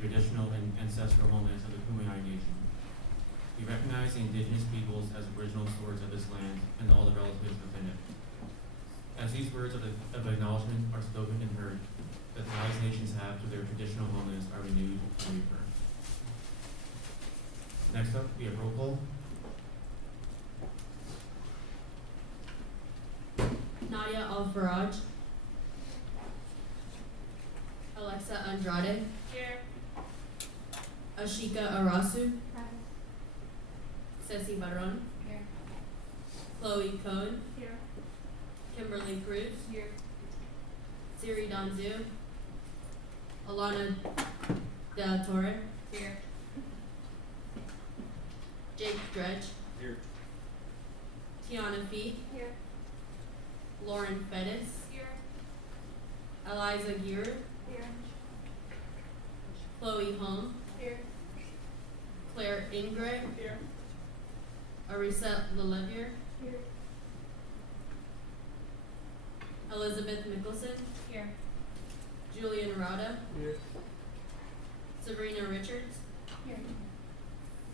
traditional and ancestral homelands of the Kumeyaay Nation. We recognize the indigenous peoples as original stewards of this land and all the relatives within it. As these words of acknowledgement are spoken and heard, the ties nations have to their traditional homelands are renewed and reaffirmed. Next up, we have roll call. Nadia Al-Faraj. Alexa Andrade. Here. Ashika Arasu. Ceci Barron. Here. Chloe Cohen. Here. Kimberly Cruz. Here. Siri Donzu. Alana De Torre. Here. Jake Dredge. Here. Tiana Fee. Here. Lauren Fettis. Here. Eliza Gear. Here. Chloe Hong. Here. Claire Ingray. Here. Arisa Lelevier. Here. Elizabeth Mickelson. Here. Julian Rada. Here. Sabrina Richards. Here.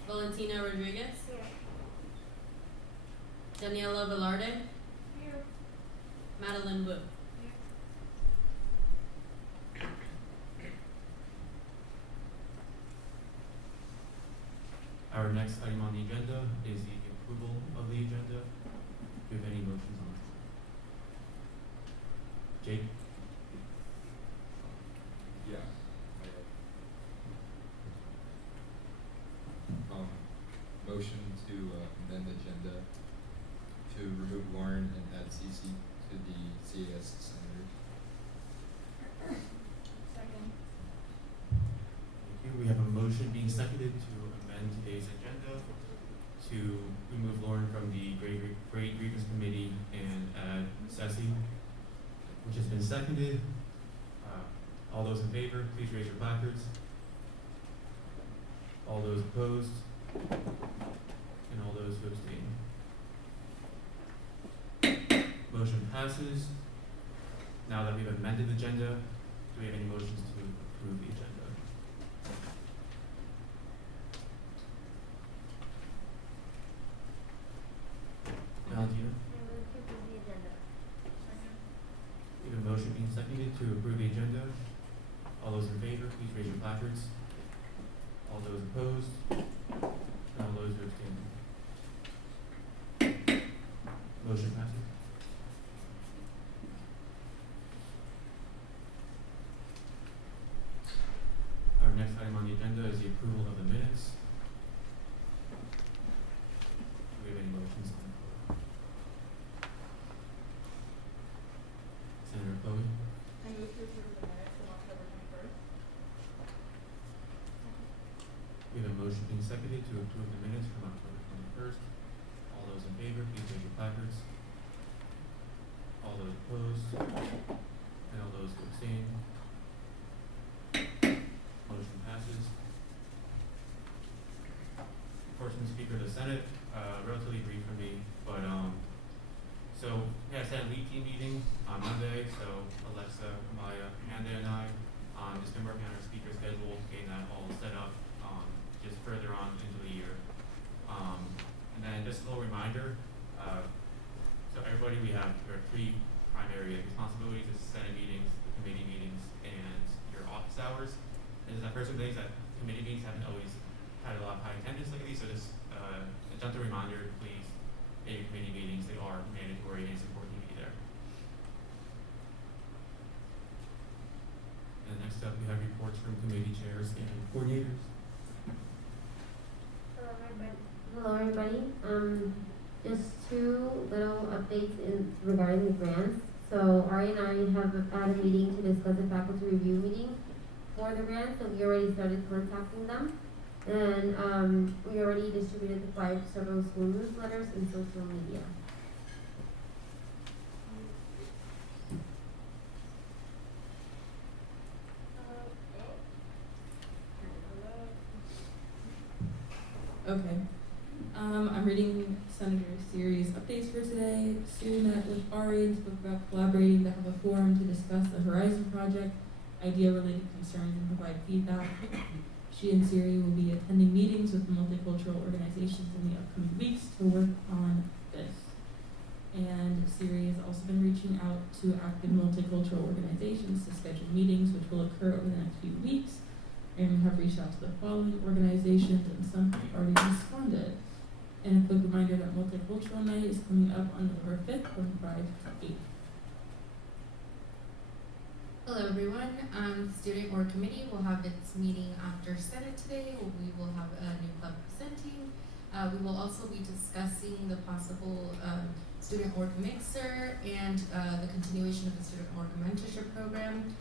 Valentina Rodriguez. Here. Daniela Velarde. Here. Madeline Wu. Our next item on the agenda is the approval of the agenda. Do you have any motions on it? Jake? Yeah. Motion to amend the agenda to remove Lauren and add Cece to the CAS Senators. Second. Thank you. We have a motion being seconded to amend today's agenda to remove Lauren from the Great Grievance Committee and add Ceci, which has been seconded. All those in favor, please raise your placards. All those opposed, and all those who abstain. Motion passes. Now that we've amended the agenda, do we have any motions to approve the agenda? Valentina? We have a motion being seconded to approve the agenda. All those in favor, please raise your placards. All those opposed, and all those who abstain. Motion passes. Our next item on the agenda is the approval of the minutes. Do we have any motions on the floor? Senator Chloe? I move to approve the minutes of October 21st. We have a motion being seconded to approve the minutes from October 21st. All those in favor, please raise your placards. All those opposed, and all those who abstain. Motion passes. Portion Speaker of the Senate, relatively brief for me, but so we had a Senate lead team meeting on Monday, so Alexa, Maya, Amanda, and I just been working on our speaker schedule, getting that all set up just further on into the year. And then just a little reminder, so everybody, we have our three primary responsibilities: the Senate meetings, the committee meetings, and your office hours. And I've heard some things that committee meetings haven't always had a lot of high attendance like these, so just a gentle reminder, please, at your committee meetings, they are mandatory and it's important to be there. And next up, we have reports from committee chairs and coordinators. Hello everybody. Just two little updates regarding the grants. So Ari and I have had a meeting to discuss a faculty review meeting for the grants, and we already started contacting them. And we already distributed the flyer to several school newsletters and social media. Okay. I'm reading Senator Siri's updates for today. Sue met with Ari and spoke about collaborating to have a forum to discuss the Horizon Project. I idea-related concerns and provide feedback. She and Siri will be attending meetings with multicultural organizations in the upcoming weeks to work on this. And Siri has also been reaching out to active multicultural organizations to schedule meetings, which will occur over the next few weeks. And we have reached out to the following organizations, and some have already responded. And a quick reminder that Multicultural Night is coming up on November 5th from 5 to 8. Hello everyone. Student Board Committee will have its meeting after Senate today. We will have a new club presenting. We will also be discussing the possible Student Board Mixer and the continuation of the Student Board Mentorship Program.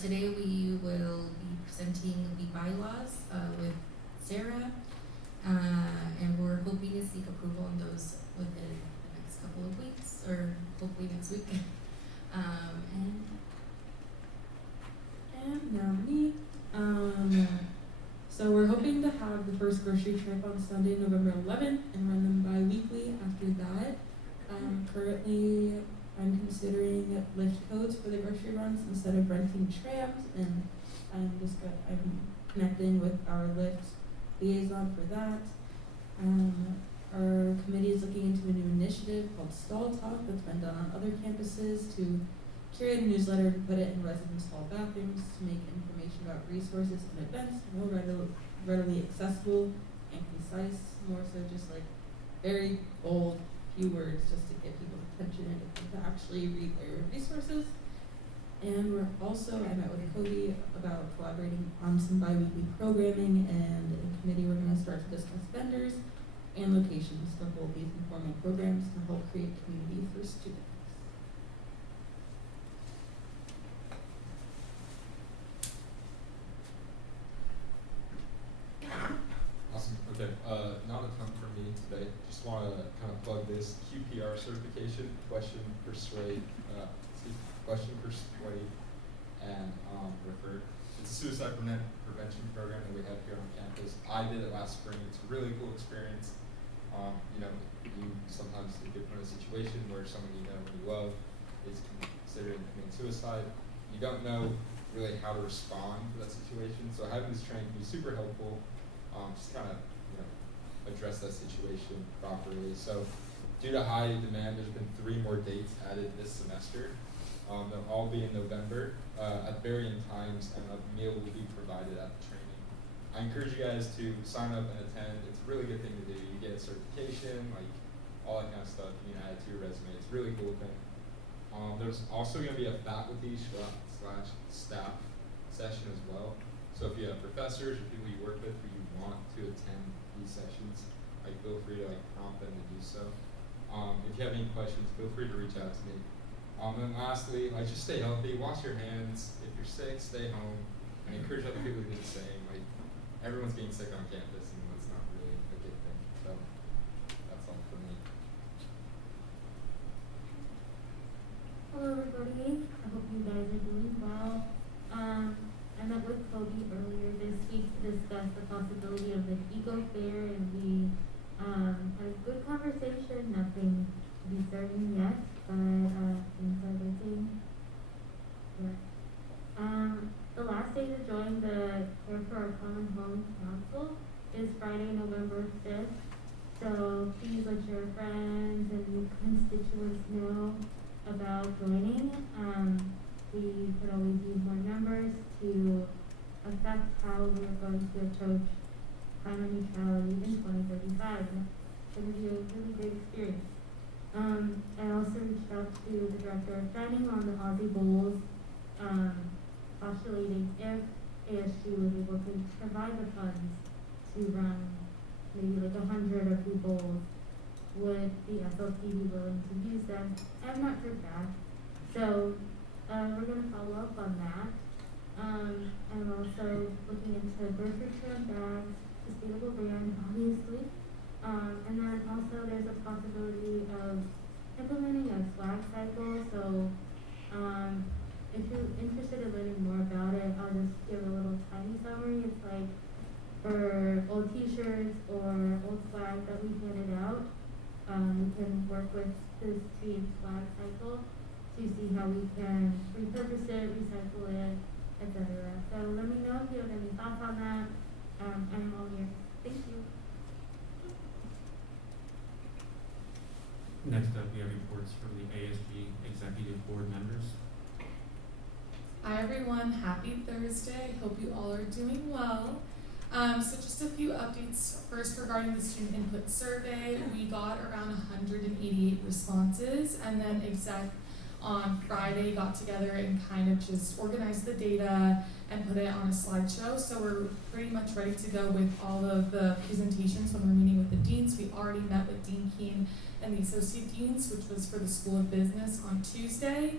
Today we will be presenting the bylaws with Sarah, and we're hoping to seek approval on those within the next couple of weeks, or hopefully next week. And now me. So we're hoping to have the first grocery trip on Sunday, November 11th, and run them bi-weekly after that. Currently, I'm considering Lyft codes for the grocery runs instead of renting trams, and I'm connecting with our Lyft liaison for that. Our committee is looking into a new initiative called Stall Talk that's been done on other campuses to curate a newsletter to put it in residence hall bathrooms to make information about resources and events more readily accessible and concise, more so just like very bold few words just to get people's attention and to actually read their resources. And we're also, I met with Cody about collaborating on some bi-weekly programming, and in committee we're going to start to discuss vendors and locations to hold these informal programs to help create community for students. Awesome. Okay. Not a ton for me today. Just want to kind of plug this QPR certification, question, persuade, and refer. It's a suicide prevention program that we have here on campus. I did it last spring. It's a really cool experience. You sometimes get put in a situation where someone you know and you love is considering committing suicide. You don't know really how to respond to that situation. So having this training can be super helpful. Just kind of address that situation properly. So due to high demand, there's been 3 more dates added this semester. They'll all be in November at varying times, and a meal will be provided at the training. I encourage you guys to sign up and attend. It's a really good thing to do. You get a certification, like all that kind of stuff. You can add it to your resume. It's a really cool thing. There's also going to be a faculty / staff session as well. So if you have professors or people you work with who you want to attend these sessions, feel free to prompt them to do so. If you have any questions, feel free to reach out to me. And lastly, just stay healthy, wash your hands. If you're sick, stay home. And encourage other people to do the same. Everyone's being sick on campus, and that's not really a good thing. So that's all for me. Hello everybody, I hope you guys are doing well. I met with Kobe earlier this week to discuss the possibility of an eco fair, and we had a good conversation, nothing to be certain yet, but things are looking good. The last day to join the Care for Our Common Home Council is Friday, November 5th, so please let your friends and your constituents know about joining. We could always use more members to affect how we're going to approach climate neutrality in 2035. It's going to be a really great experience. I also reached out to the director of planning on the Aussie Bowls, postulating if ASG was able to provide the funds to run maybe 100 or 2 bowls, would the SLT be willing to use them? I have not heard back. So we're going to follow up on that. I'm also looking into grocery trim bags, sustainable brand, obviously. And then also there's a possibility of implementing a swag cycle. So if you're interested in learning more about it, I'll just give a little tiny summary. It's for old t-shirts or old swag that we handed out, we can work with this team swag cycle to see how we can repurpose it, recycle it, etc. So let me know if you have any thoughts on that. I'm all here. Thank you. Next up, we have reports from the ASG Executive Board members. Hi everyone, happy Thursday. Hope you all are doing well. So just a few updates. First, regarding the student input survey, we got around 188 responses, and then exec on Friday got together and kind of just organized the data and put it on a slideshow. So we're pretty much ready to go with all of the presentations when we're meeting with the deans. We already met with Dean Keene and the associate deans, which was for the School of Business on Tuesday.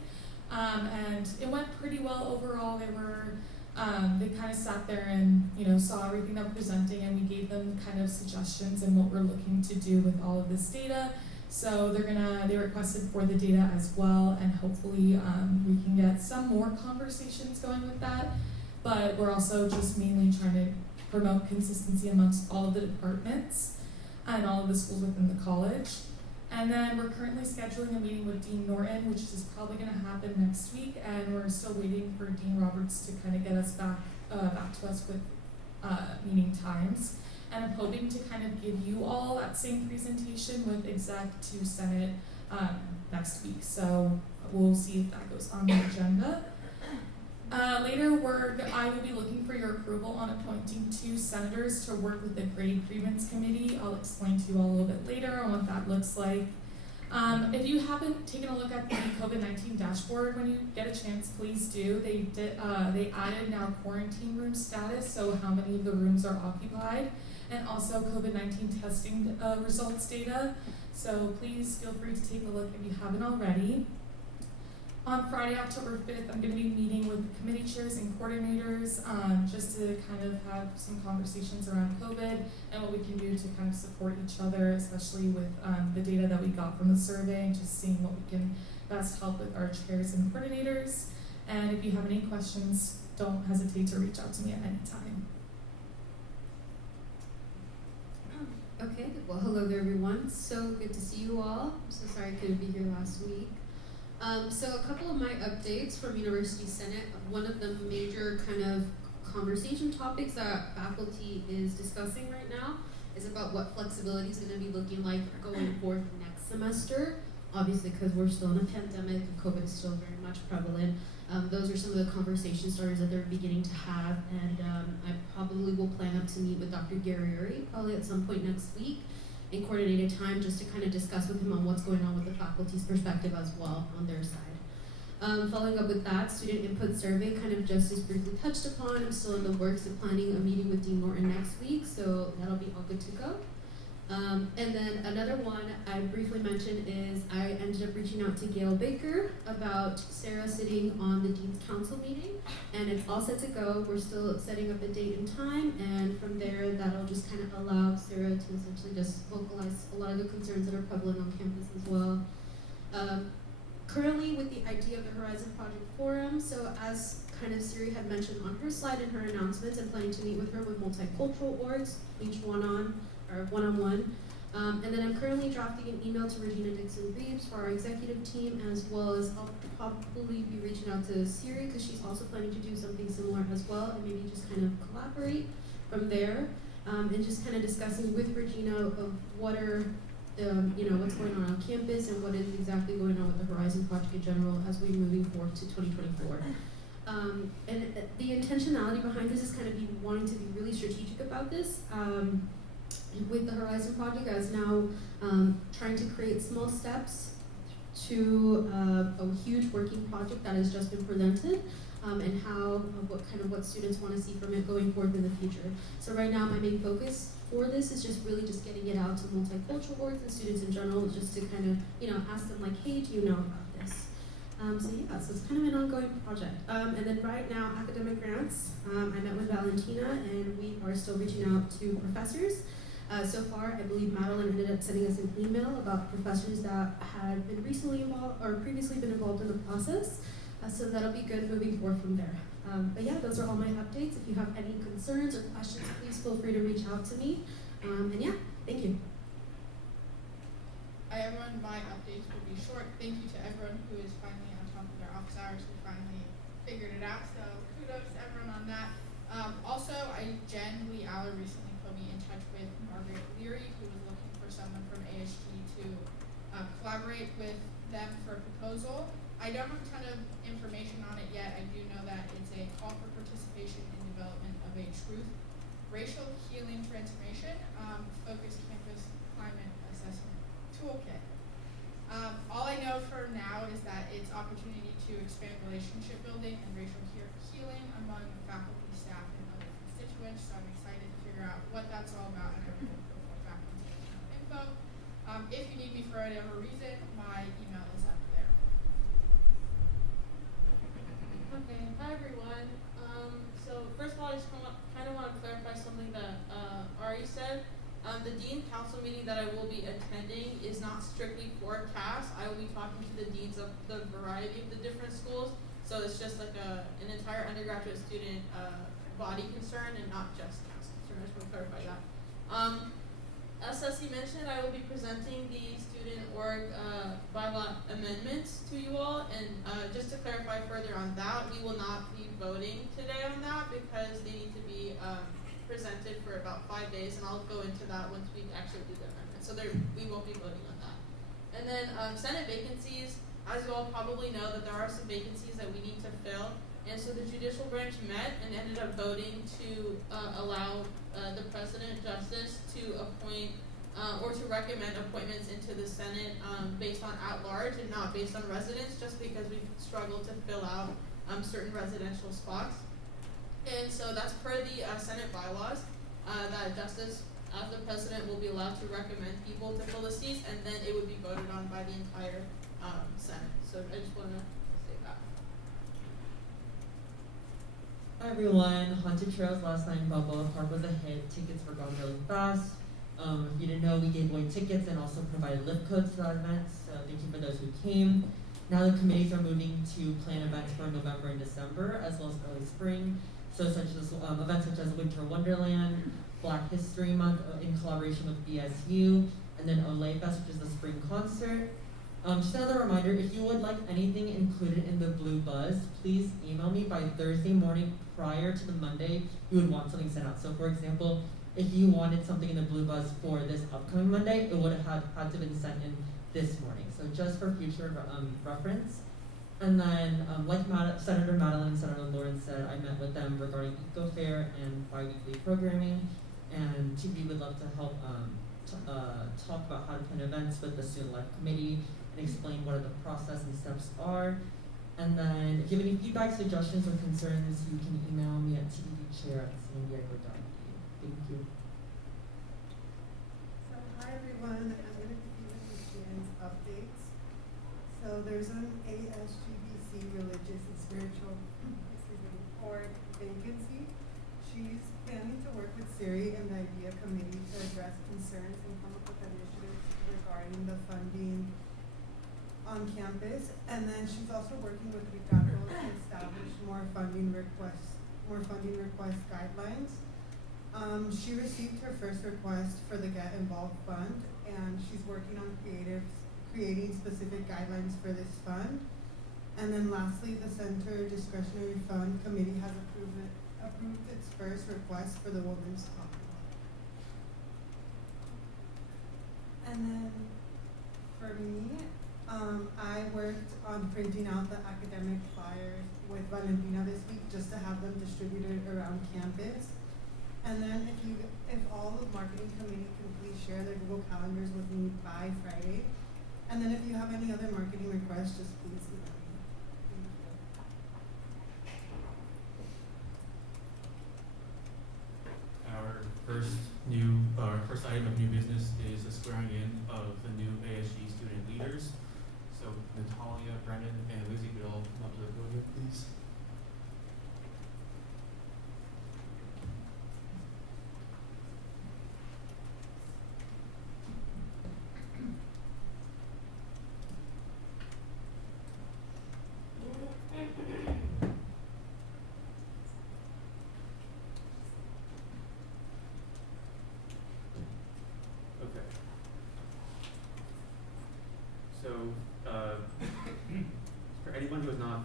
And it went pretty well overall. They kind of sat there and, saw everything that we're presenting, and we gave them kind of suggestions and what we're looking to do with all of this data. So they requested for the data as well, and hopefully we can get some more conversations going with that. But we're also just mainly trying to promote consistency amongst all of the departments and all of the schools within the college. And then we're currently scheduling a meeting with Dean Norton, which is probably going to happen next week, and we're still waiting for Dean Roberts to kind of get us back to us with meeting times. And I'm hoping to kind of give you all that same presentation with exec to Senate next week. So we'll see if that goes on the agenda. Later, I will be looking for your approval on appointing 2 senators to work with the grade grievance committee. I'll explain to you all a little bit later on what that looks like. If you haven't taken a look at the COVID-19 dashboard, when you get a chance, please do. They added now quarantine room status, so how many of the rooms are occupied, and also COVID-19 testing results data. So please feel free to take a look if you haven't already. On Friday, October 5th, I'm going to be meeting with the committee chairs and coordinators just to kind of have some conversations around COVID and what we can do to kind of support each other, especially with the data that we got from the survey, and just seeing what we can best help with our chairs and coordinators. And if you have any questions, don't hesitate to reach out to me at any time. Okay, well, hello there, everyone. So good to see you all. I'm so sorry I couldn't be here last week. So a couple of my updates from University Senate. One of the major kind of conversation topics that faculty is discussing right now is about what flexibility is going to be looking like going forth next semester. Obviously, because we're still in a pandemic and COVID is still very much prevalent. Those are some of the conversation starters that they're beginning to have, and I probably will plan up to meet with Dr. Garrieri probably at some point next week and coordinate a time just to kind of discuss with him on what's going on with the faculty's perspective as well on their side. Following up with that, student input survey kind of just as briefly touched upon. I'm still in the works of planning a meeting with Dean Norton next week, so that'll be all good to go. And then another one I briefly mentioned is I ended up reaching out to Gail Baker about Sarah sitting on the Dean's Council meeting, and it's all set to go. We're still setting up a date and time, and from there that'll just kind of allow Sarah to essentially just vocalize a lot of the concerns that are prevalent on campus as well. Currently with the idea of the Horizon Project Forum, so as kind of Siri had mentioned on her slide in her announcements, I'm planning to meet with her with multicultural orgs, each one-on-one. And then I'm currently drafting an email to Regina Dixon-Reeves for our executive team, as well as I'll probably be reaching out to Siri because she's also planning to do something similar as well, and maybe just kind of collaborate from there, and just kind of discussing with Regina of what are what's going on campus and what is exactly going on with the Horizon Project in general as we're moving forward to 2024. And the intentionality behind this is kind of wanting to be really strategic about this. With the Horizon Project as now trying to create small steps to a huge working project that has just been presented, and what students want to see from it going forward in the future. So right now my main focus for this is just really just getting it out to multicultural orgs and students in general, just to kind of ask them like, hey, do you know about this? So it's kind of an ongoing project. And then right now, academic grants, I met with Valentina and we are still reaching out to professors. So far, I believe Madeline ended up sending us an email about professors that had been recently involved or previously been involved in the process. So that'll be good moving forward from there. But yeah, those are all my updates. If you have any concerns or questions, please feel free to reach out to me. And yeah, thank you. Hi everyone, my updates will be short. Thank you to everyone who is finally on top of their office hours, who finally figured it out. So kudos. kudos to everyone on that. Also, Jen Lee Aller recently put me in touch with Margaret Leary, who was looking for someone from ASG to collaborate with them for a proposal. I don't have a ton of information on it yet. I do know that it's a call for participation in development of a truth, racial healing transformation, focused campus climate assessment toolkit. All I know for now is that it's opportunity to expand relationship building and racial healing among faculty, staff, and other constituents. So I'm excited to figure out what that's all about, and I will report back on info. If you need me for whatever reason, my email is up there. Okay, hi everyone. So first of all, I just kind of want to clarify something that Ari said. The Dean Council meeting that I will be attending is not strictly for CAS. I will be talking to the deans of the variety of the different schools. So it's just like an entire undergraduate student body concern and not just CAS concern. I just want to clarify that. As Ceci mentioned, I will be presenting the student org bylaw amendments to you all. And just to clarify further on that, we will not be voting today on that because they need to be presented for about 5 days, and I'll go into that once we actually do the amendment. So we won't be voting on that. And then Senate vacancies, as you all probably know, that there are some vacancies that we need to fill. And so the judicial branch met and ended up voting to allow the president justice to appoint or to recommend appointments into the Senate based on at-large and not based on residence, just because we struggled to fill out certain residential spots. And so that's per the Senate bylaws, that justice, as the president, will be allowed to recommend people to fill the seats, and then it would be voted on by the entire Senate. So I just want to say that. Hi everyone, Haunted Trails last night in Balboa Park was a hit. Tickets were gone really fast. If you didn't know, we gave away tickets and also provided lift codes to that event, so thank you for those who came. Now the committees are moving to plan events for November and December, as well as early spring. So such as events such as Winter Wonderland, Black History Month in collaboration with BSU, and then Olay Fest, which is the spring concert. Just another reminder, if you would like anything included in the Blue Buzz, please email me by Thursday morning prior to the Monday you would want something sent out. So for example, if you wanted something in the Blue Buzz for this upcoming Monday, it would have had to been sent in this morning. So just for future reference. And then, like Senator Madeline and Senator Lawrence said, I met with them regarding Eco Fair and bi-weekly programming, and we would love to help talk about how to plan events with the Student Life Committee and explain what the process and steps are. And then, if you have any feedback, suggestions, or concerns, you can email me at tbdchair@sandiego.edu. Thank you. So hi everyone, I'm going to give you Jan's updates. So there's an ASGBC religious and spiritual or vacancy. She's planning to work with Siri and the IDEA committee to address concerns and come up with initiatives regarding the funding on campus. And then she's also working with Ricardo to establish more funding request guidelines. She received her first request for the Get Involved Fund, and she's working on creating specific guidelines for this fund. And then lastly, the Center Discretionary Fund Committee has approved its first request for the Women's Common Law. And then for me, I worked on printing out the academic flyers with Valentina this week just to have them distributed around campus. And then if all of marketing committee can please share their Google calendars with me by Friday. And then if you have any other marketing requests, just please email me. Thank you. Our first item of new business is the swearing in of the new ASG student leaders. So Natalia, Brennan, and Lizzie could all come up to the podium, please.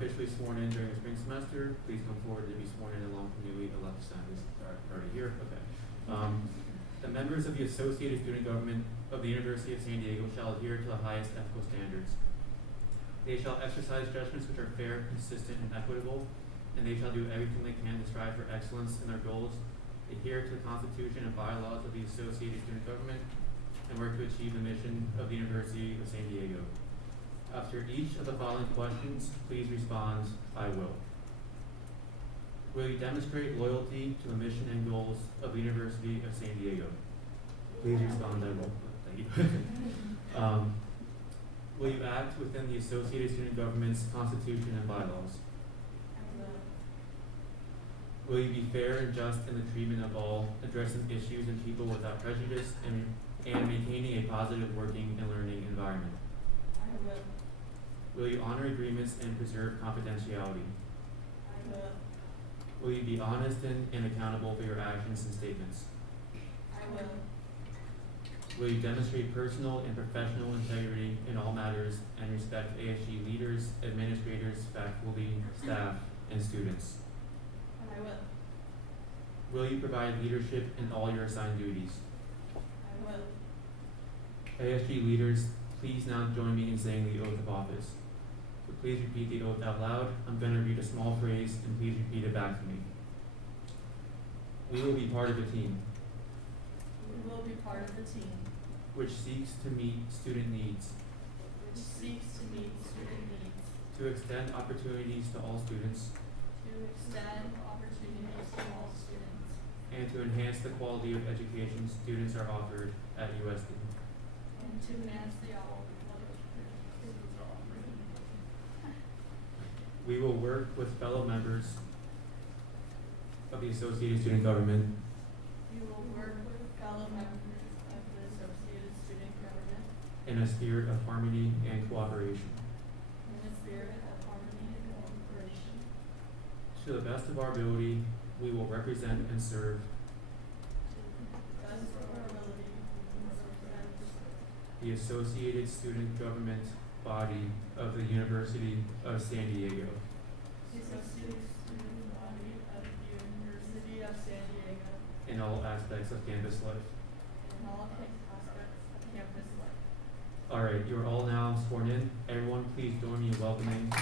officially sworn in during the spring semester, please come forward to be sworn in along with the newly elected senators. Already here? Okay. The members of the Associated Student Government of the University of San Diego shall adhere to the highest ethical standards. They shall exercise judgments which are fair, consistent, and equitable, and they shall do everything they can to strive for excellence in their goals, adhere to the Constitution and bylaws of the Associated Student Government, and work to achieve the mission of the University of San Diego. After each of the following questions, please respond, I will. Will you demonstrate loyalty to the mission and goals of the University of San Diego? Please respond, I will. Thank you. Will you act within the Associated Student Government's Constitution and bylaws? Will you be fair and just in the treatment of all, addressing issues and people without prejudice, and maintaining a positive working and learning environment? I will. Will you honor agreements and preserve confidentiality? I will. Will you be honest and accountable for your actions and statements? I will. Will you demonstrate personal and professional integrity in all matters and respect ASG leaders, administrators, faculty, staff, and students? I will. Will you provide leadership in all your assigned duties? I will. ASG leaders, please now join me in saying the oath of office. So please repeat the oath out loud. I'm going to read a small phrase and please repeat it back to me. We will be part of a team We will be part of the team which seeks to meet student needs, which seeks to meet student needs, to extend opportunities to all students, to extend opportunities to all students, and to enhance the quality of education students are offered at USD. and to enhance the all. We will work with fellow members of the Associated Student Government We will work with fellow members of the Associated Student Government in a spirit of harmony and cooperation. in a spirit of harmony and cooperation. To the best of our ability, we will represent and serve To the best of our ability, we will represent the Associated Student Government body of the University of San Diego. the Associated Student Body of the University of San Diego In all aspects of campus life. in all aspects of campus life. All right, you are all now sworn in. Everyone, please join me in welcoming our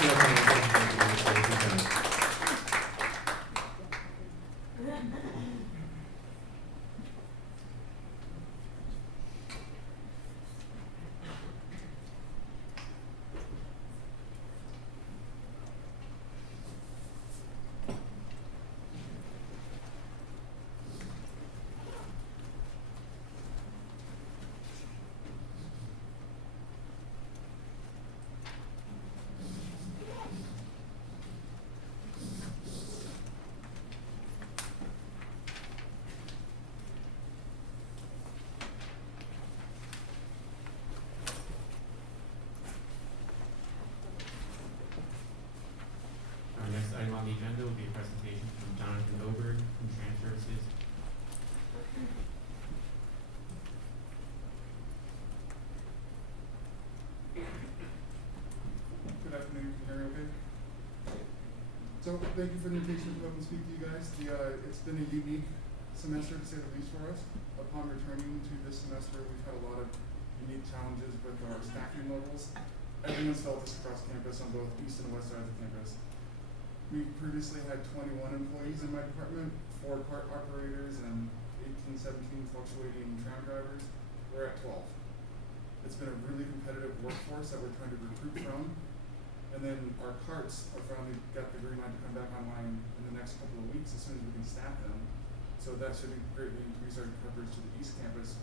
2020. Our next item on the agenda will be a presentation from Jonathan Oberg from Trans Services. Good afternoon, can you hear me okay? So, thank you for the invitation to come and speak to you guys. It's been a unique semester to say the least for us. Upon returning to this semester, we've had a lot of unique challenges with our staffing levels. Everyone's felt this across campus on both east and west sides of campus. We previously had 21 employees in my department, 4 part operators and 18, 17 fluctuating tram drivers. We're at 12. It's been a really competitive workforce that we're trying to recruit from. And then our carts are finally got the green light to come back online in the next couple of weeks as soon as we can staff them. So that should greatly increase our coverage to the East Campus.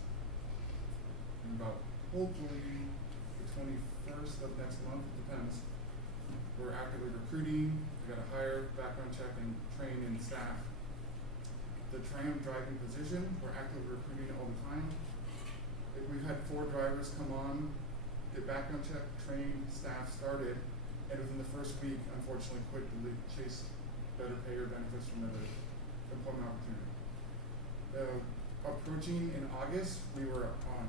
And about hopefully the 21st of next month, it depends. We're actively recruiting. We got to hire, background check, and train and staff. The tram driving position, we're actively recruiting all the time. We've had 4 drivers come on, get background check, train, staff started, and within the first week, unfortunately, quit to chase better pay or benefits from another employment opportunity. Approaching in August, we were on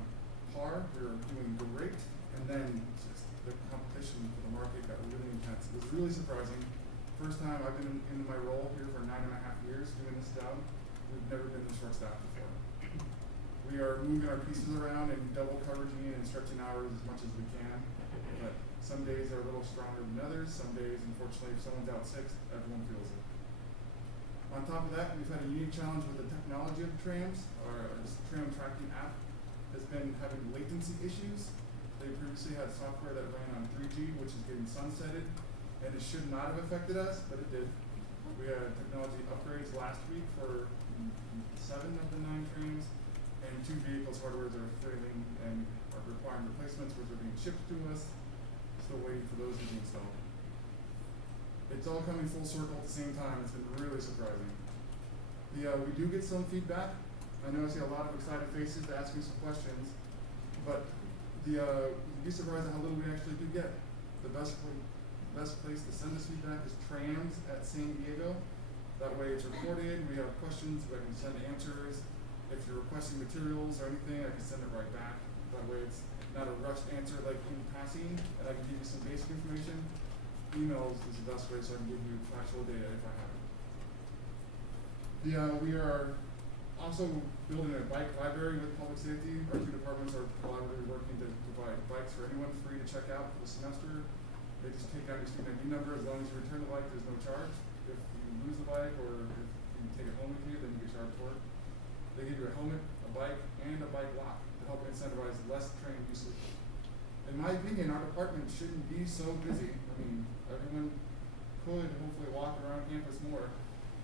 par, we were doing great, and then just the competition for the market got really intense. It was really surprising. First time I've been in my role here for 9.5 years doing this job. We've never been this short staffed before. We are moving our pieces around and double coveraging and stretching hours as much as we can. But some days are a little stronger than others. Some days, unfortunately, if someone's out sick, everyone feels it. On top of that, we've had a unique challenge with the technology of trams. Our tram tracking app has been having latency issues. They previously had software that ran on 3G, which is getting sunsetted, and it should not have affected us, but it did. We had technology upgrades last week for 7 of the 9 trams, and 2 vehicles hardware are failing and are requiring replacements, which are being shipped to us. Still waiting for those to be installed. It's all coming full circle at the same time. It's been really surprising. We do get some feedback. I know I see a lot of excited faces asking some questions, but you'd be surprised at how little we actually do get. The best place to send us feedback is trams@San Diego. That way it's recorded. We have questions. I can send answers. If you're requesting materials or anything, I can send it right back. That way it's not a rushed answer like in passing, and I can give you some basic information. Emails is the best way, so I can give you factual data if I have it. We are also building a bike library with public safety. Our 2 departments are collaboratively working to provide bikes for anyone free to check out for the semester. They just take down your student ID number. As long as you return the bike, there's no charge. If you lose the bike or if you take it home with you, then you get charged for it. They give you a helmet, a bike, and a bike lock to help incentivize less train usage. In my opinion, our department shouldn't be so busy. I mean, everyone could hopefully walk around campus more,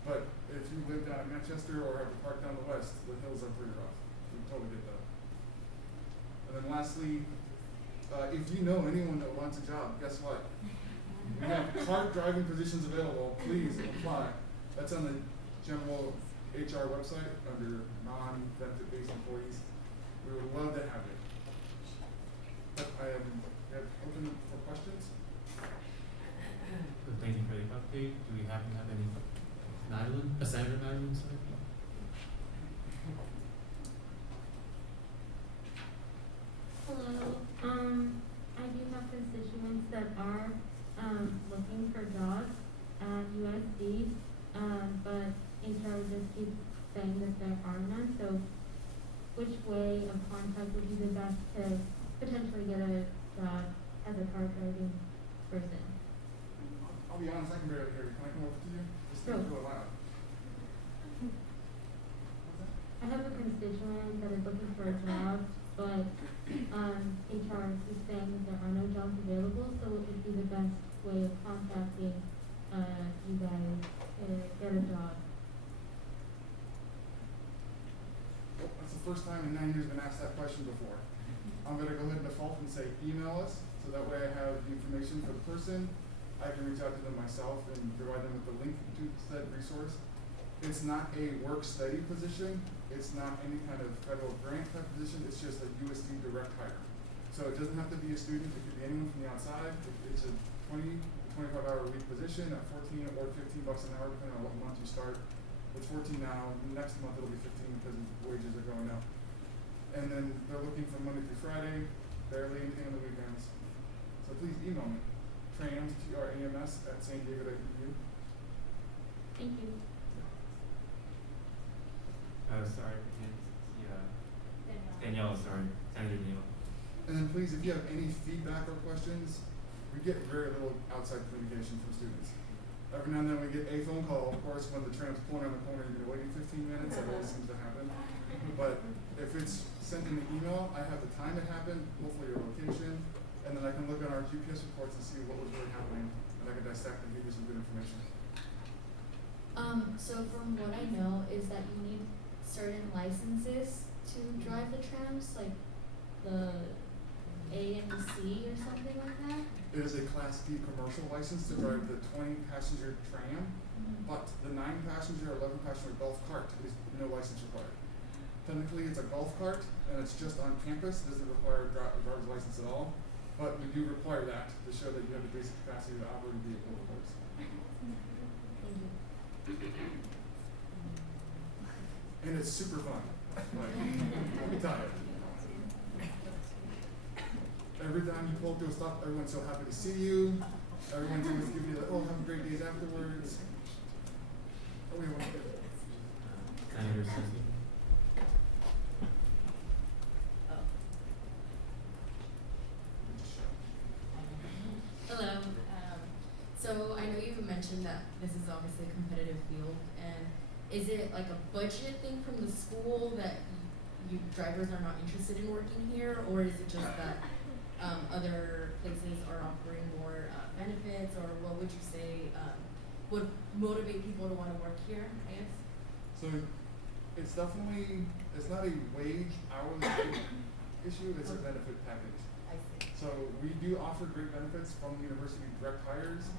but if you live down in Manchester or have to park down the west, the hills are pretty rough. We totally get that. And then lastly, if you know anyone that wants a job, guess what? We have cart driving positions available. Please apply. That's on the general HR website under non-benefit-based employees. We would love to have you. But I am open for questions. So thank you for the update. Do we happen to have any Senator Madeline, sorry? Hello. I do have constituents that are looking for jobs at USD, but HR just keeps saying that there are none. So, which way of contact would be the best to potentially get a job as a car driving person? I'll be honest, I can barely hear you. Can I come over to you? This Sure. thing's really loud. I have a constituent that is looking for a job, but HR keeps saying that there are no jobs available, so what would be the best way of contacting you guys to get a job? That's the first time in 9 years I've been asked that question before. I'm going to go ahead and default and say email us, so that way I have the information for the person. I can reach out to them myself and provide them with the link to said resource. It's not a work-study position. It's not any kind of federal grant type position. It's just a USD direct hire. So it doesn't have to be a student. It could be anyone from the outside. It's a 20 to 25-hour-a-week position at 14 or 15 bucks an hour, depending on what month you start. It's 14 now. Next month it'll be 15 because wages are going up. And then they're looking for Monday through Friday, barely anything on the weekends. So please email me, trams, TRAMS, @sandiego.edu. Thank you. Sorry, I can't see, Danielle, sorry, Senator Danielle. And then please, if you have any feedback or questions, we get very little outside communication from students. Every now and then we get a phone call, of course, when the tram's pulling around the corner, you've been waiting 15 minutes, that always seems to happen. But if it's sent in an email, I have the time it happened, hopefully your location, and then I can look at our GPS reports and see what was really happening, and I can dissect and give you some good information. So from what I know is that you need certain licenses to drive the trams, like the A and the C or something like that? It is a Class B commercial license to drive the 20-passenger tram, but the 9-passenger or 11-passenger golf cart is no license required. Technically, it's a golf cart, and it's just on campus. It doesn't require a driver's license at all, but we do require that to show that you have the basic capacity to operate a vehicle, of course. Thank you. And it's super fun. Like, let me tell you. every time you pull up to a stop, everyone's so happy to see you. Everyone's always giving you like, oh, have a great days afterwards. Oh, we want to Senator Susie. Hello. So I know you mentioned that this is obviously a competitive field, and is it like a budget thing from the school that you drivers are not interested in working here, or is it just that other places are offering more benefits, or what would you say would motivate people to want to work here, I guess? So it's definitely, it's not a wage hourly issue, it's a benefit package. I see. So we do offer great benefits from the university direct hires.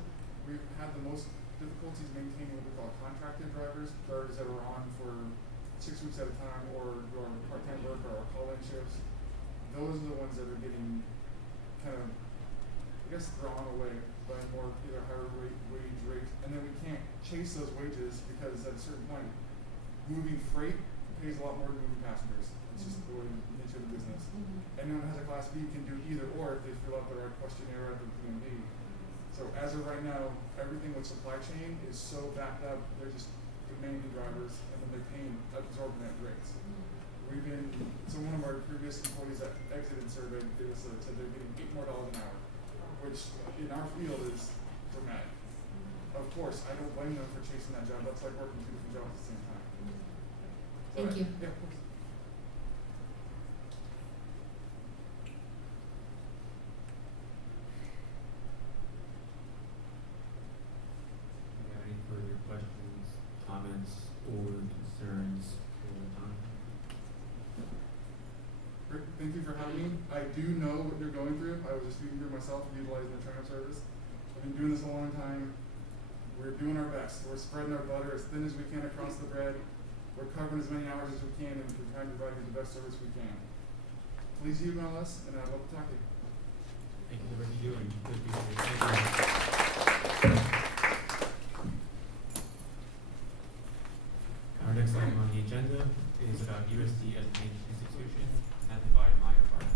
We've had the most difficulties maintaining what we call contracted drivers that are on for 6 weeks at a time or do our part-time work or our call-in shifts. Those are the ones that are getting kind of, I guess, drawn away by a more either higher wage rate. And then we can't chase those wages because at a certain point, moving freight pays a lot more than moving passengers. It's just the way the nature of the business. Anyone who has a Class B can do either or if they fill out the right questionnaire at the DMV. So as of right now, everything with supply chain is so backed up, they're just demanding drivers and then they're paying exorbitant rates. We've been, so one of our previous employees that exited survey gave us said they're getting $8 more an hour, which in our field is dramatic. Of course, I don't blame them for chasing that job. That's like working 2 different jobs at the same time. Thank you. Yeah, of course. Do you have any further questions, comments, or concerns for Tom? Rick, thank you for having me. I do know what you're going through. I was a student here myself, utilizing the trainer service. I've been doing this a long time. We're doing our best. We're spreading our butter as thin as we can across the bread. We're covering as many hours as we can, and we're trying to provide you the best service we can. Please email us, and I'd love to talk to you. Thank you for what you do, and good people. Thank you. Our next item on the agenda is about USD as an institution, presented by Maya Barton.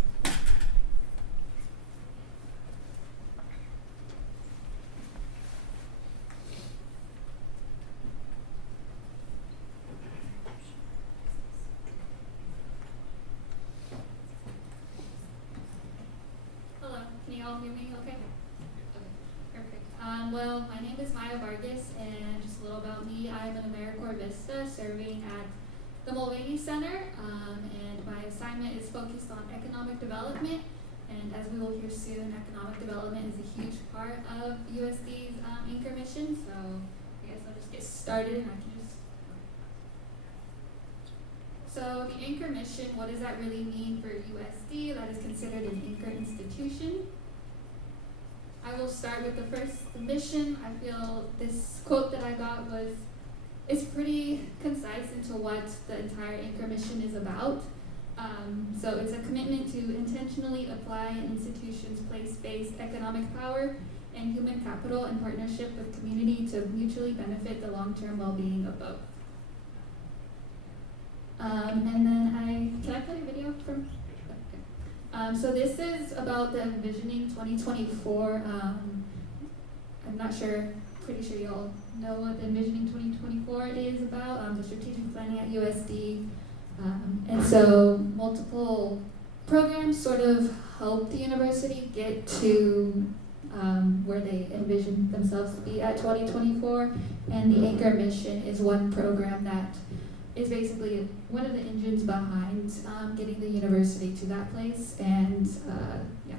Hello, can you all hear me okay? Okay, perfect. Well, my name is Maya Vargas, and just a little about me. I'm an AmeriCorps Vista serving at the Mulvaney Center, and my assignment is focused on economic development. And as we will hear soon, economic development is a huge part of USD's anchor mission. So I guess I'll just get started, and I can just. So the anchor mission, what does that really mean for USD? That is considered an anchor institution. I will start with the first, the mission. I feel this quote that I got is pretty concise into what the entire anchor mission is about. So it's a commitment to intentionally apply an institution's place-based economic power and human capital in partnership with community to mutually benefit the long-term well-being of both. And then can I play a video from? Okay. So this is about the Envisioning 2024. I'm not sure, pretty sure you all know what the Envisioning 2024 is about, the strategic planning at USD. And so multiple programs sort of help the university get to where they envision themselves to be at 2024. And the Anchor Mission is one program that is basically one of the engines behind getting the university to that place. And yeah.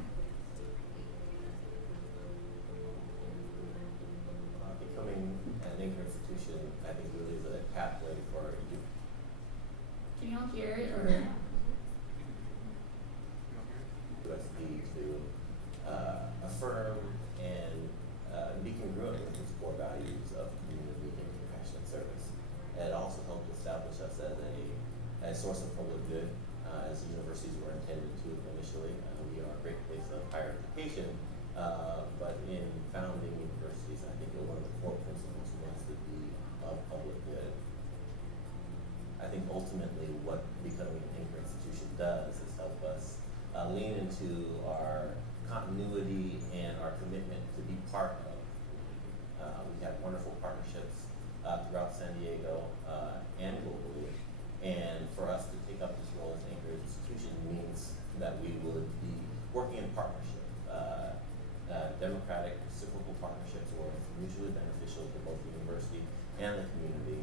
Becoming an anchor institution, I think, really is a pathway for you. Can you all hear it, or? USD to affirm and be congruent with its core values of community and compassionate service. And it also helped establish us as a source of public good, as universities were intended to initially. We are a great place of higher education, but in founding universities, I think one of the core principles was to be of public good. I think ultimately what becoming an anchor institution does is help us lean into our continuity and our commitment to be part of the community. We have wonderful partnerships throughout San Diego and globally, and for us to take up this role as an anchor institution means that we will be working in partnership, democratic, reciprocal partnerships where it's mutually beneficial to both the university and the community,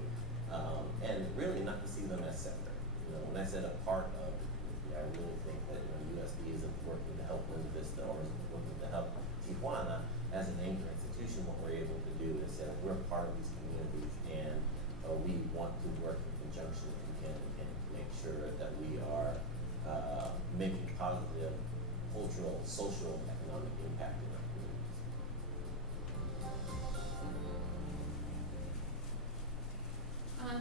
and really not to see them as separate. You know, when I said a part of the community, I really think that USD isn't working to help Linda Vista or isn't working to help Tijuana. As an anchor institution, what we're able to do is that we're part of these communities, and we want to work in conjunction and make sure that we are making positive cultural, social, economic impact in our communities.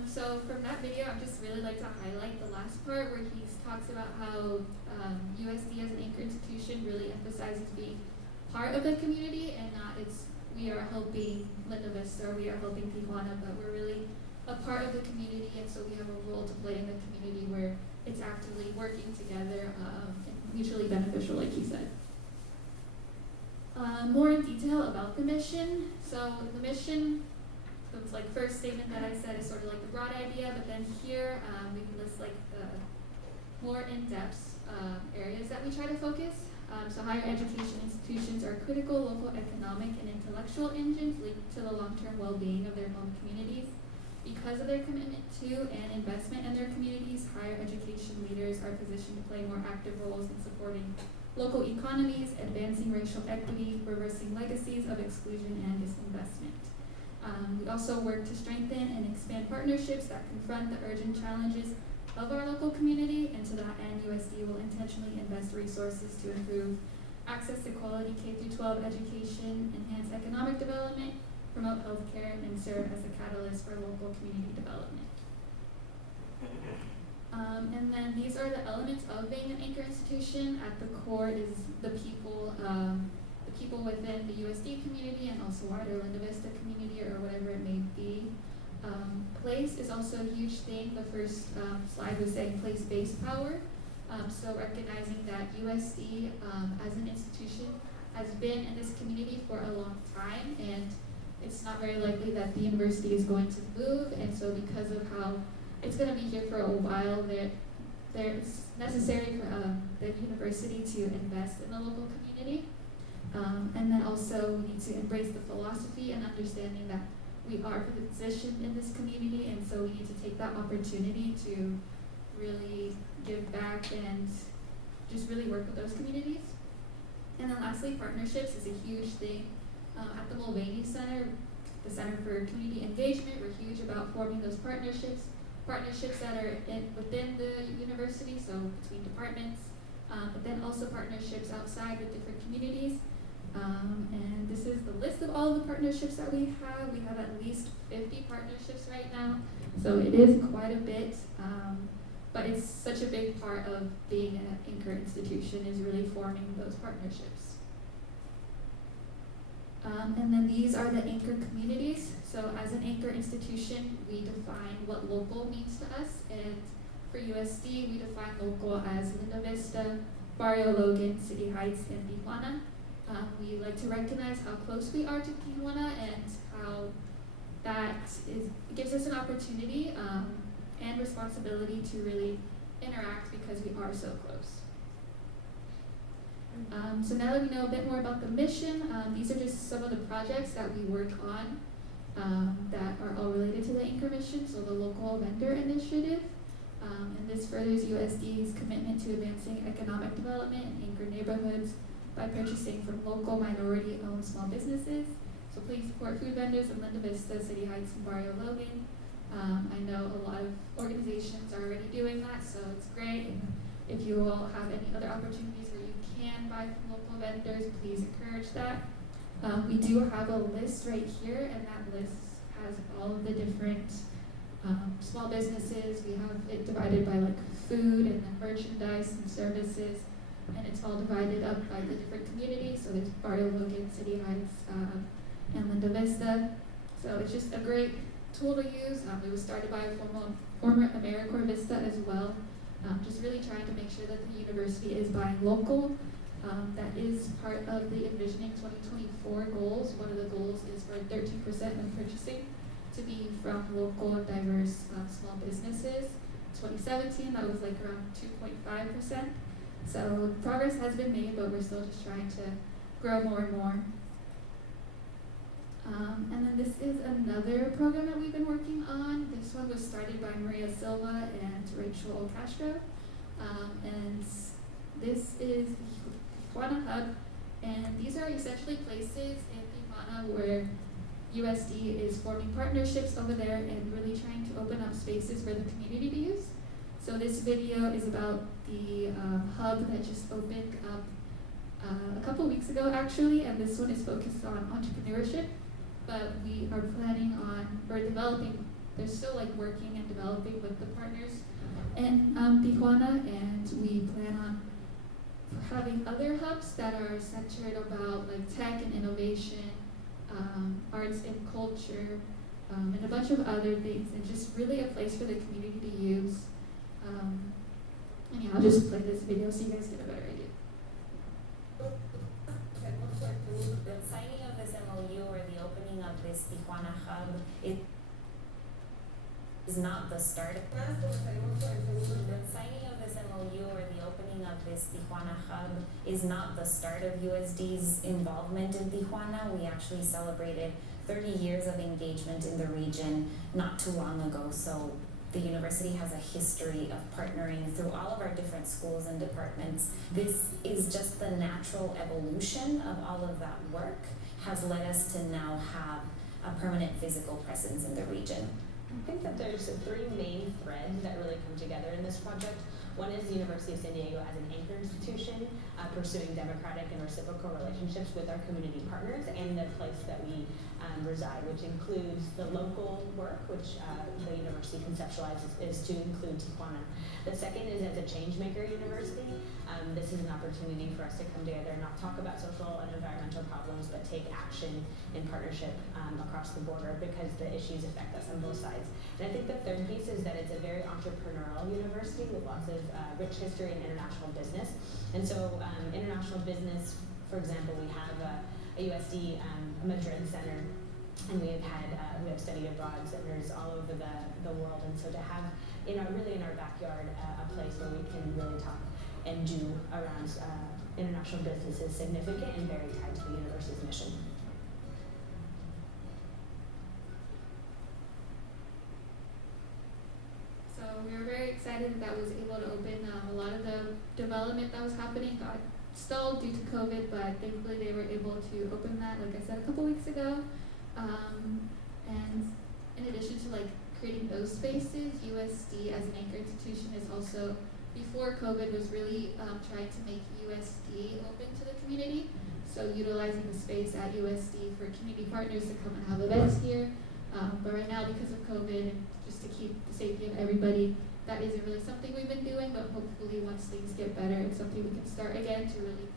So from that video, I'd just really like to highlight the last part where he talks about how USD as an anchor institution really emphasizes being part of the community and not we are helping Linda Vista or we are helping Tijuana, but we're really a part of the community, and so we have a role to play in the community where it's actively working together and mutually beneficial, like he said. More in detail about the mission. So the mission, the first statement that I said is sort of like the broad idea, but then here we can list like the more in-depth areas that we try to focus. So higher education institutions are critical local economic and intellectual engines linked to the long-term well-being of their home communities. Because of their commitment to and investment in their communities, higher education leaders are positioned to play more active roles in supporting local economies, advancing racial equity, reversing legacies of exclusion and disinvestment. We also work to strengthen and expand partnerships that confront the urgent challenges of our local community, and to that end, USD will intentionally invest resources to improve access to quality K-12 education, enhance economic development, promote healthcare, and serve as a catalyst for local community development. And then these are the elements of being an anchor institution. At the core is the people within the USD community and also wider Linda Vista community or whatever it may be. Place is also a huge thing. The first slide was saying place-based power. So recognizing that USD as an institution has been in this community for a long time, and it's not very likely that the university is going to move, and so because of how it's going to be here for a while, it's necessary for the university to invest in the local community. And then also we need to embrace the philosophy and understanding that we are positioned in this community, and so we need to take that opportunity to really give back and just really work with those communities. And then lastly, partnerships is a huge thing. At the Mulvaney Center, the Center for Community Engagement, we're huge about forming those partnerships that are within the university, so between departments, but then also partnerships outside with different communities. And this is the list of all of the partnerships that we have. We have at least 50 partnerships right now, so it is quite a bit, but it's such a big part of being an anchor institution is really forming those partnerships. And then these are the anchor communities. So as an anchor institution, we define what local means to us, and for USD, we define local as Linda Vista, Barrio Logan, City Heights, and Tijuana. We like to recognize how close we are to Tijuana and how gives us an opportunity and responsibility to really interact because we are so close. So now that we know a bit more about the mission, these are just some of the projects that we work on that are all related to the anchor mission, so the local vendor initiative. And this furthers USD's commitment to advancing economic development in anchor neighborhoods by purchasing from local minority-owned small businesses. So please support food vendors in Linda Vista, City Heights, and Barrio Logan. I know a lot of organizations are already doing that, so it's great. And if you all have any other opportunities where you can buy from local vendors, please encourage that. We do have a list right here, and that list has all of the different small businesses. We have it divided by like food and then merchandise and services, and it's all divided up by the different communities. So there's Barrio Logan, City Heights, and Linda Vista. So it's just a great tool to use. It was started by a former AmeriCorps Vista as well. Just really trying to make sure that the university is buying local, That is part of the Envisioning 2024 goals. One of the goals is for 13% of purchasing to be from local and diverse small businesses. 2017, that was like around 2.5%. So progress has been made, but we're still just trying to grow more and more. And then this is another program that we've been working on. This one was started by Maria Silva and Rachel Castro. And this is the Tijuana Hub. And these are essentially places in Tijuana where USD is forming partnerships over there and really trying to open up spaces for the community to use. So this video is about the hub that just opened up a couple weeks ago actually, and this one is focused on entrepreneurship. But we are planning on, or developing, they're still like working and developing with the partners in Tijuana, and we plan on having other hubs that are centered about like tech and innovation, arts and culture, and a bunch of other things, and just really a place for the community to use. And yeah, I'll just play this video so you guys get a better idea. The signing of this MOU or the opening of this Tijuana hub, it is not the start. The signing of this MOU or the opening of this Tijuana hub is not the start of USD's involvement in Tijuana. We actually celebrated 30 years of engagement in the region not too long ago. So the university has a history of partnering through all of our different schools and departments. This is just the natural evolution of all of that work has led us to now have a permanent physical presence in the region. I think that there's three main threads that really come together in this project. One is the University of San Diego as an anchor institution, pursuing democratic and reciprocal relationships with our community partners and the place that we reside, which includes the local work, which the university conceptualizes is to include Tijuana. The second is as a changemaker university. This is an opportunity for us to come together and not talk about social and environmental problems, but take action in partnership across the border because the issues affect us on both sides. And I think the third piece is that it's a very entrepreneurial university with lots of rich history in international business. And so international business, for example, we have a USD Madrid Center, and we have study abroad centers all over the world. And so to have really in our backyard a place where we can really talk and do around international business is significant and very tied to the university's mission. So we were very excited that was able to open. A lot of the development that was happening got stalled due to COVID, but thankfully they were able to open that, like I said, a couple weeks ago. And in addition to like creating those spaces, USD as an anchor institution is also, before COVID, was really trying to make USD open to the community. So utilizing the space at USD for community partners to come and have events here. But right now, because of COVID and just to keep the safety of everybody, that isn't really something we've been doing, but hopefully once things get better, it's something we can start again to really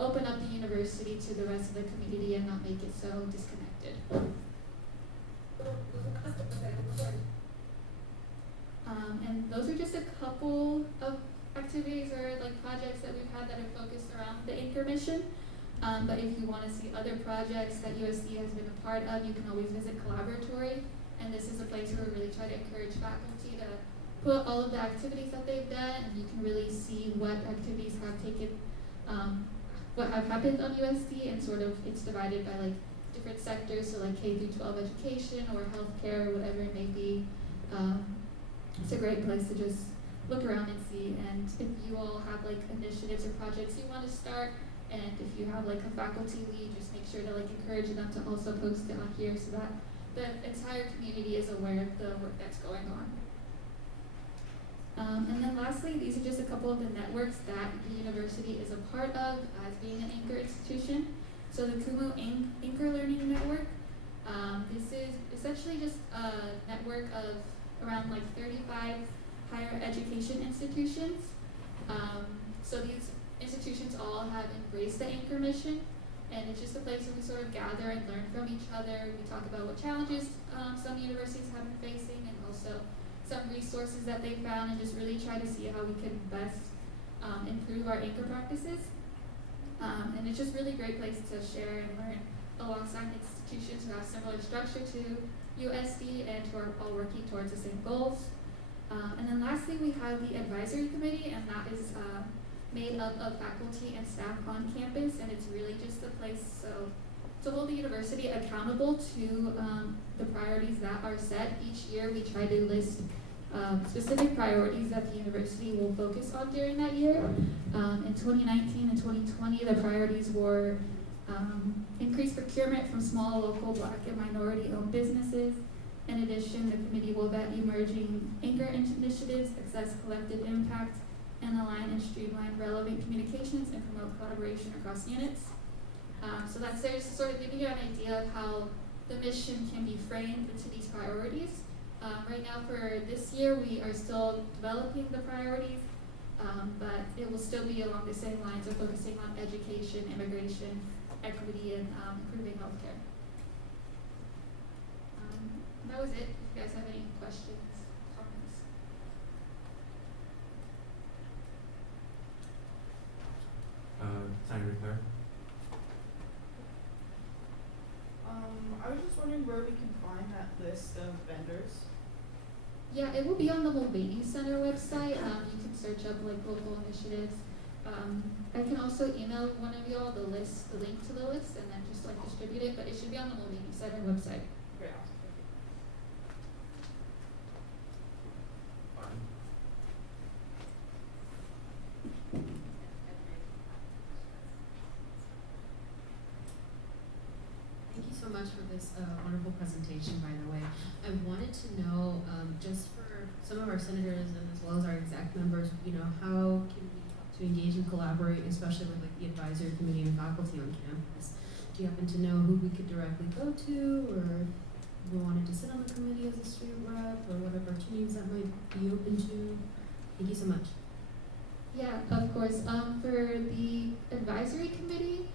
open up the university to the rest of the community and not make it so disconnected. And those are just a couple of activities or like projects that we've had that are focused around the anchor mission. But if you want to see other projects that USD has been a part of, you can always visit Collaboratory. And this is a place where we really try to encourage faculty to put all of the activities that they've done, and you can really see what activities have taken, what have happened on USD, and sort of it's divided by like different sectors, so like K through 12 education or healthcare or whatever it may be. It's a great place to just look around and see. And if you all have like initiatives or projects you want to start, and if you have like a faculty lead, just make sure to like encourage them to also post it on here so that the entire community is aware of the work that's going on. And then lastly, these are just a couple of the networks that the university is a part of as being an anchor institution. So the Kumu Anchor Learning Network, this is essentially just a network of around like 35 higher education institutions. So these institutions all have embraced the anchor mission, and it's just a place where we sort of gather and learn from each other. We talk about what challenges some universities have been facing, and also some resources that they found, and just really try to see how we can best improve our anchor practices. And it's just really great place to share and learn alongside institutions who have similar structure to USD and who are all working towards the same goals. And then lastly, we have the advisory committee, and that is made up of faculty and staff on campus, and it's really just a place to hold the university accountable to the priorities that are set. Each year we try to list specific priorities that the university will focus on during that year. In 2019 and 2020, the priorities were increased procurement from small local Black and minority-owned businesses. In addition, the committee will vet emerging anchor initiatives, assess collective impact, and align and streamline relevant communications and promote collaboration across units. So that's there, just sort of giving you an idea of how the mission can be framed into these priorities. Right now for this year, we are still developing the priorities, but it will still be along the same lines of focusing on education, immigration, equity, and improving healthcare. That was it. If you guys have any questions, comments. Senator Claire? I was just wondering where we can find that list of vendors. Yeah, it will be on the Mulvaney Center website. You can search up like local initiatives. I can also email one of y'all the link to the list, and then just like distribute it. But it should be on the Mulvaney Center website. Great, awesome. Thank you so much for this wonderful presentation, by the way. I wanted to know, just for some of our senators and as well as our exec members, how can we help to engage and collaborate, especially with like the advisory committee and faculty on campus? Do you happen to know who we could directly go to, or if we wanted to sit on the committee as a student rep, or what opportunities that might be open to? Thank you so much. Yeah, of course. For the advisory committee,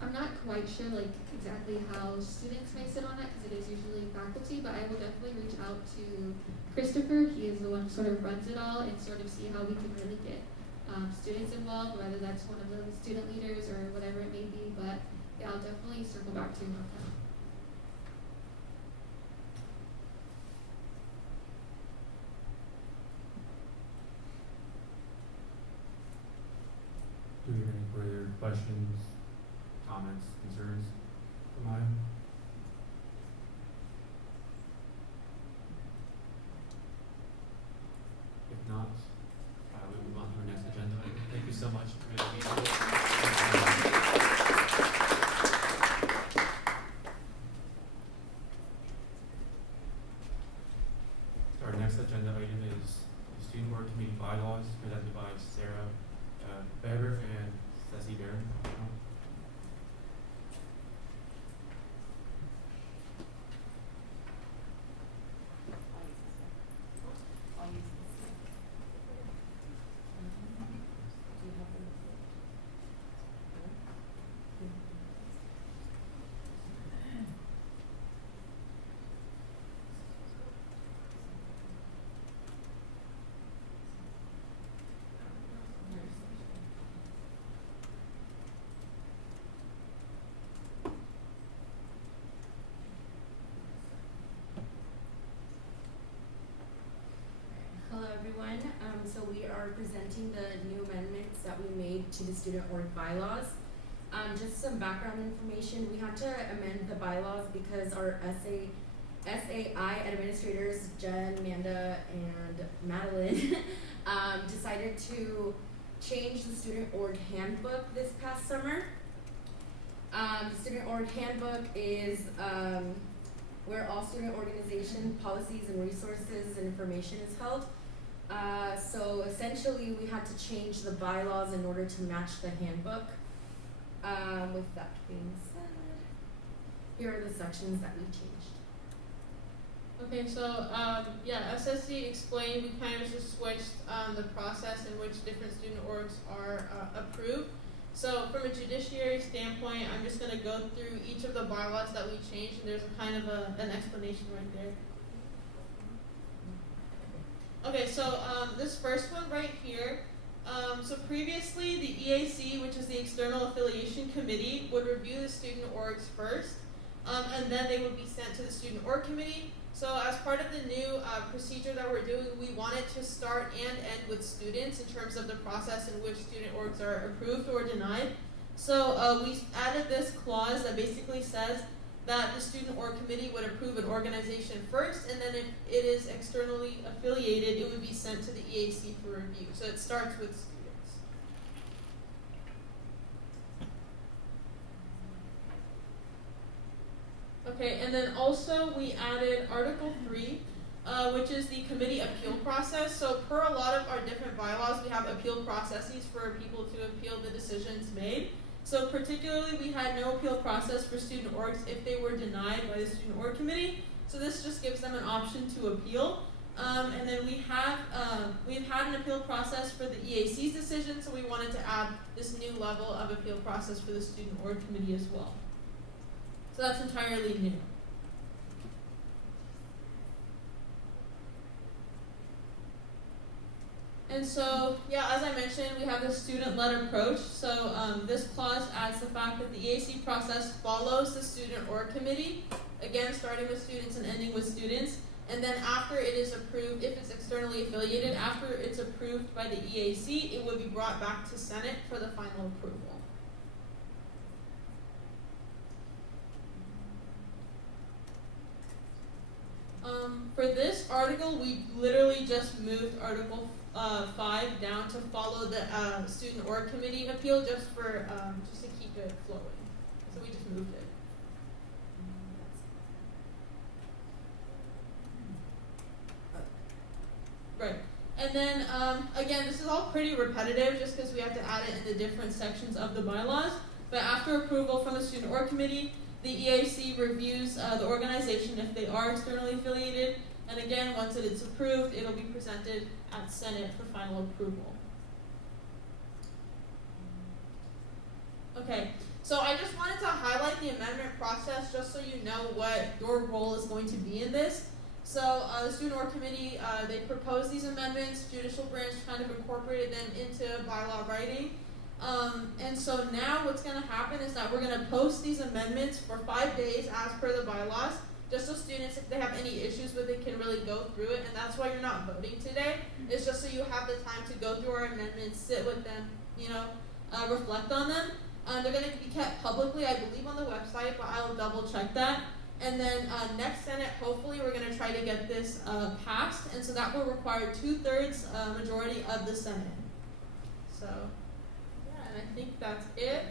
I'm not quite sure like exactly how students may sit on that because it is usually faculty, but I will definitely reach out to Christopher. He is the one who sort of runs it all, and sort of see how we can really get students involved, whether that's one of the student leaders or whatever it may be. But yeah, I'll definitely circle back to him on that. Do we have any further questions, comments, concerns for Maya? If not, we move on to our next agenda item. Thank you so much for being here. So our next agenda item is the Student Work Committee bylaws presented by Sarah Beber and Ceci Barron. Hello everyone, so we are presenting the new amendments that we made to the student org bylaws. Just some background information, we had to amend the bylaws because our SAI administrators, Jen, Amanda, and Madeline, decided to change the student org handbook this past summer. The student org handbook is where all student organization policies and resources and information is held. So essentially we had to change the bylaws in order to match the handbook. With that being said, here are the sections that we changed. Okay, so yeah, as Ceci explained, we kind of just switched the process in which different student orgs are approved. So from a judiciary standpoint, I'm just going to go through each of the bylaws that we changed, and there's a kind of an explanation right there. Okay, so this first one right here, So previously, the EAC, which is the External Affiliation Committee, would review the student orgs first, and then they would be sent to the student org committee. So as part of the new procedure that we're doing, we wanted to start and end with students in terms of the process in which student orgs are approved or denied. So we added this clause that basically says that the student org committee would approve an organization first, and then if it is externally affiliated, it would be sent to the EAC for review. So it starts with students. Okay, and then also we added Article 3, which is the committee appeal process. So per a lot of our different bylaws, we have appeal processes for people to appeal the decisions made. So particularly, we had no appeal process for student orgs if they were denied by the student org committee. So this just gives them an option to appeal. And then we've had an appeal process for the EAC's decision, so we wanted to add this new level of appeal process for the student org committee as well. So that's entirely new. And so, yeah, as I mentioned, we have this student-led approach. So this clause adds the fact that the EAC process follows the student org committee, again, starting with students and ending with students. And then after it is approved, if it's externally affiliated, after it's approved by the EAC, it would be brought back to Senate for the final approval. For this article, we literally just moved Article 5 down to follow the student org committee appeal, just to keep it flowing. So we just moved it. Right. And then again, this is all pretty repetitive, just because we have to add it in the different sections of the bylaws. But after approval from the student org committee, the EAC reviews the organization if they are externally affiliated. And again, once it is approved, it'll be presented at Senate for final approval. Okay, so I just wanted to highlight the amendment process just so you know what your role is going to be in this. So the student org committee, they proposed these amendments, judicial branch kind of incorporated them into bylaw writing. And so now what's going to happen is that we're going to post these amendments for 5 days as per the bylaws, just so students, if they have any issues with it, can really go through it. And that's why you're not voting today. It's just so you have the time to go through our amendments, sit with them, reflect on them. They're going to be kept publicly, I believe, on the website, but I'll double check that. And then next Senate, hopefully, we're going to try to get this passed. And so that will require 2/3 majority of the Senate. So, yeah, and I think that's it.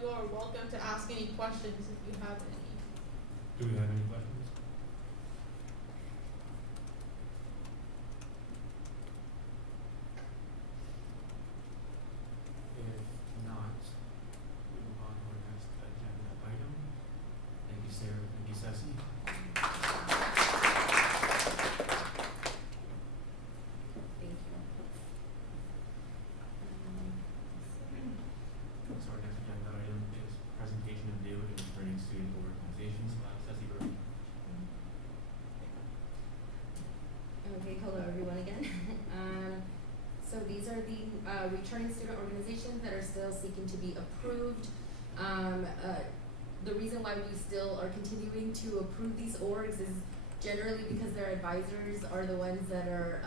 You are welcome to ask any questions if you have any. Do we have any questions? If not, we move on to our next agenda item. Thank you, Sarah. Thank you, Ceci. Thank you. So our next agenda item is presentation of new and returning student organizations. Ceci, Ruby. Okay, hello everyone again. So these are the returning student organizations that are still seeking to be approved. The reason why we still are continuing to approve these orgs is generally because their advisors are the ones that are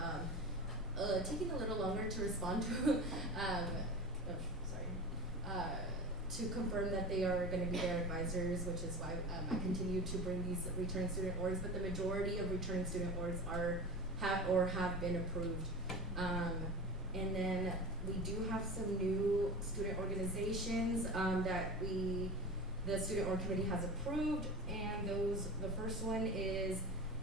taking a little longer to respond to. To confirm that they are going to be their advisors, which is why I continue to bring these returning student orgs. But the majority of returning student orgs have been approved. And then we do have some new student organizations that the student org committee has approved, and the first one is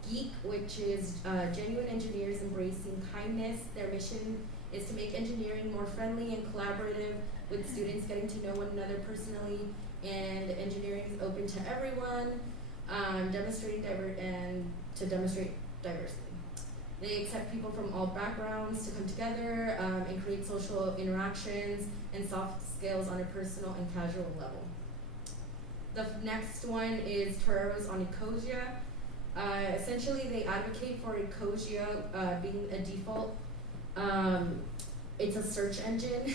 GEEK, which is Genuine Engineers Embracing Kindness. Their mission is to make engineering more friendly and collaborative, with students getting to know one another personally, and engineering is open to everyone, demonstrate diversity. They accept people from all backgrounds to come together and create social interactions and soft skills on a personal and casual level. The next one is Toreros on Ecosia. Essentially, they advocate for Ecosia being a default it's a search engine,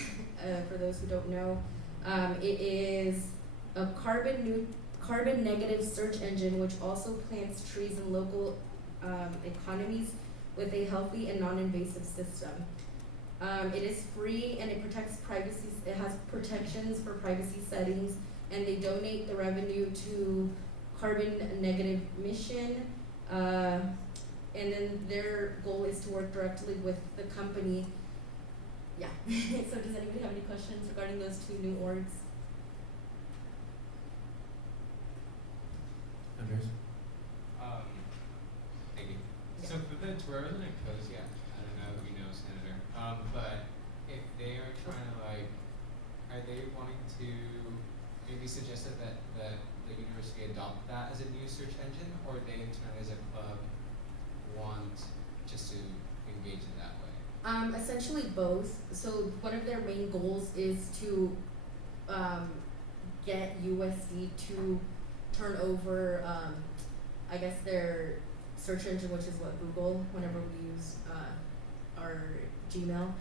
for those who don't know. It is a carbon negative search engine which also plants trees in local economies with a healthy and non-invasive system. It is free and it protects privacy. It has protections for privacy settings, and they donate the revenue to carbon negative mission. And then their goal is to work directly with the company. Yeah. So does anybody have any questions regarding those two new orgs? Andres? Thank you. Yeah. So for the tourism and coast, yeah, I don't know if you know, Senator, but if they are trying to are they wanting to maybe suggest that the university adopt that as a new search engine, or they internally as a club want just to engage in that way? Essentially both. So one of their main goals is to get USD to turn over, I guess, their search engine, which is what Google, whenever we use our Gmail,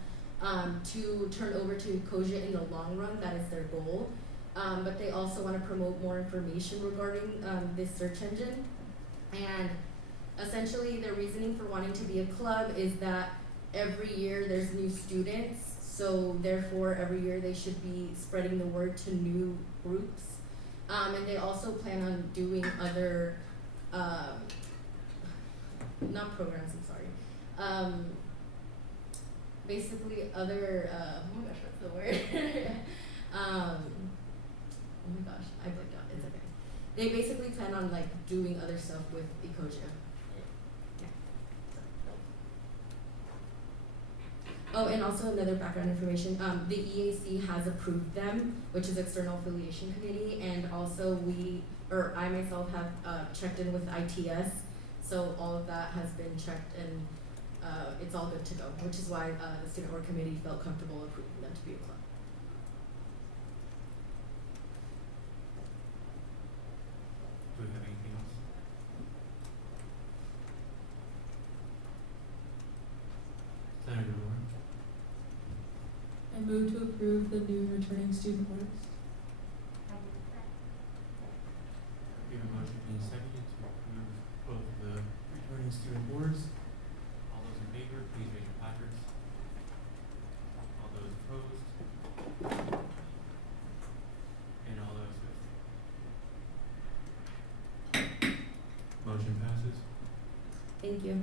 to turn over to Koja in the long run. That is their goal. But they also want to promote more information regarding this search engine. And essentially their reasoning for wanting to be a club is that every year there's new students, so therefore every year they should be spreading the word to new groups. And they also plan on doing other, not programs, I'm sorry, basically other, oh my gosh, what's the word? Oh my gosh, I blinked out, it's okay. They basically plan on doing other stuff with Ecosia. Oh, and also another background information, the EAC has approved them, which is External Affiliation Committee, and also I myself have checked in with ITS, so all of that has been checked and it's all good to go, which is why the Student Org Committee felt comfortable approving them to be a club. Do we have anything else? Senator Moore? I move to approve the new returning student orgs. We have a motion being seconded to approve both of the returning student boards. All those in favor, please raise your placards. All those opposed? And all those with. Motion passes. Thank you.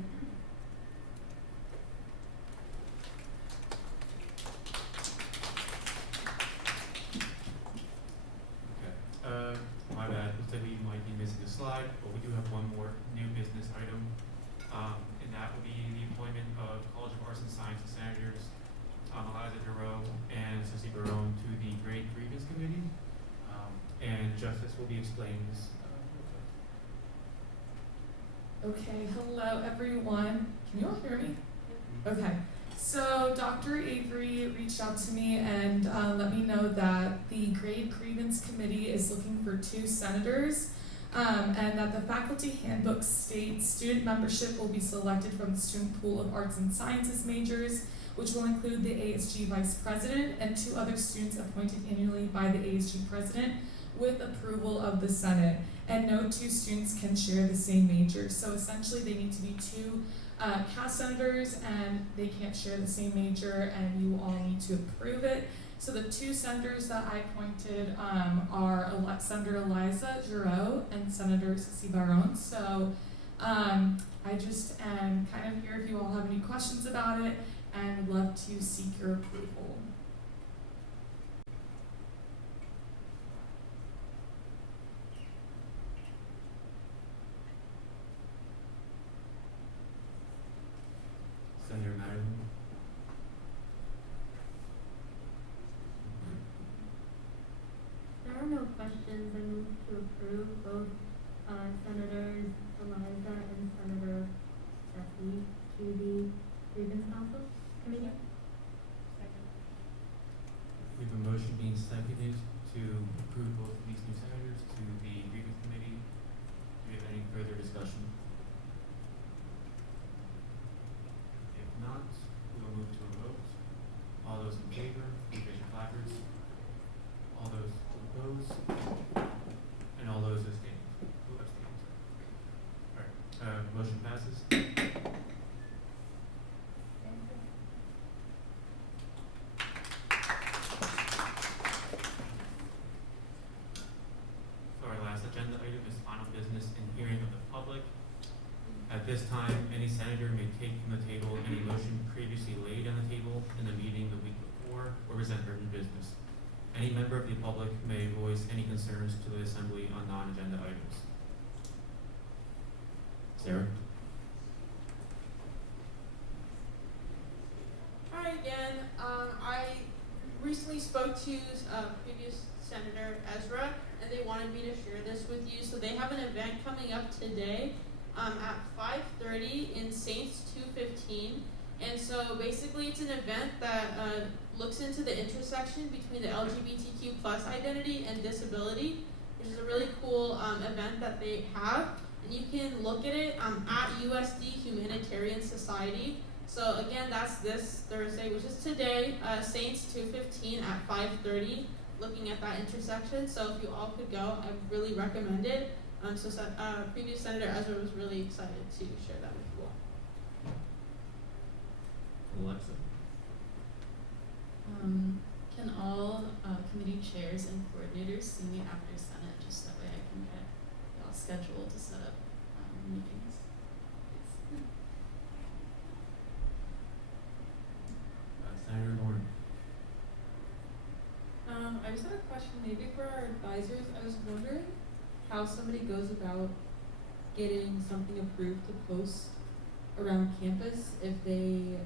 My bad. Looks like we might be missing a slide, but we do have one more new business item, and that will be the appointment of College of Arts and Sciences Senators Eliza Giroux and Ceci Barone to the Grade Grievance Committee, and Justice will be explaining this. Okay, hello everyone. Can you all hear me? Okay. So Dr. Avery reached out to me and let me know that the Grade Grievance Committee is looking for 2 senators, and that the faculty handbook states student membership will be selected from the student pool of arts and sciences majors, which will include the ASG vice president and 2 other students appointed annually by the ASG president with approval of the Senate. And no 2 students can share the same major. So essentially they need to be 2 Cass senators, and they can't share the same major, and you all need to approve it. So the 2 senators that I appointed are Senator Eliza Giroux and Senator Ceci Barone. So I just am kind of here if you all have any questions about it, and would love to seek your approval. Senator Madeline? There are no questions. I move to approve both Senators Eliza and Senator Ceci to the Grievance Council Committee. Second. We have a motion being seconded to approve both of these new senators to the Grievance Committee. Do we have any further discussion? If not, we will move to a vote. All member of the public may voice any concerns to the assembly on non-agenda items. Sarah? Hi again. I recently spoke to previous Senator Ezra, and they wanted me to share this with you. So they have an event coming up today at 5:30 in Saints 215. And so basically it's an event that looks into the intersection between the LGBTQ plus identity and disability, which is a really cool event that they have. And you can look at it at USD Humanitarian Society. So again, that's this Thursday, which is today, Saints 215 at 5:30, looking at that intersection. So if you all could go, I really recommend it. Previous Senator Ezra was really excited to share that with you all. Alexa? Can all committee chairs and coordinators see me after Senate, just that way I can get y'all scheduled to set up meetings? Senator Gordon? I just had a question maybe for our advisors. I was wondering how somebody goes about getting something approved to post around campus if they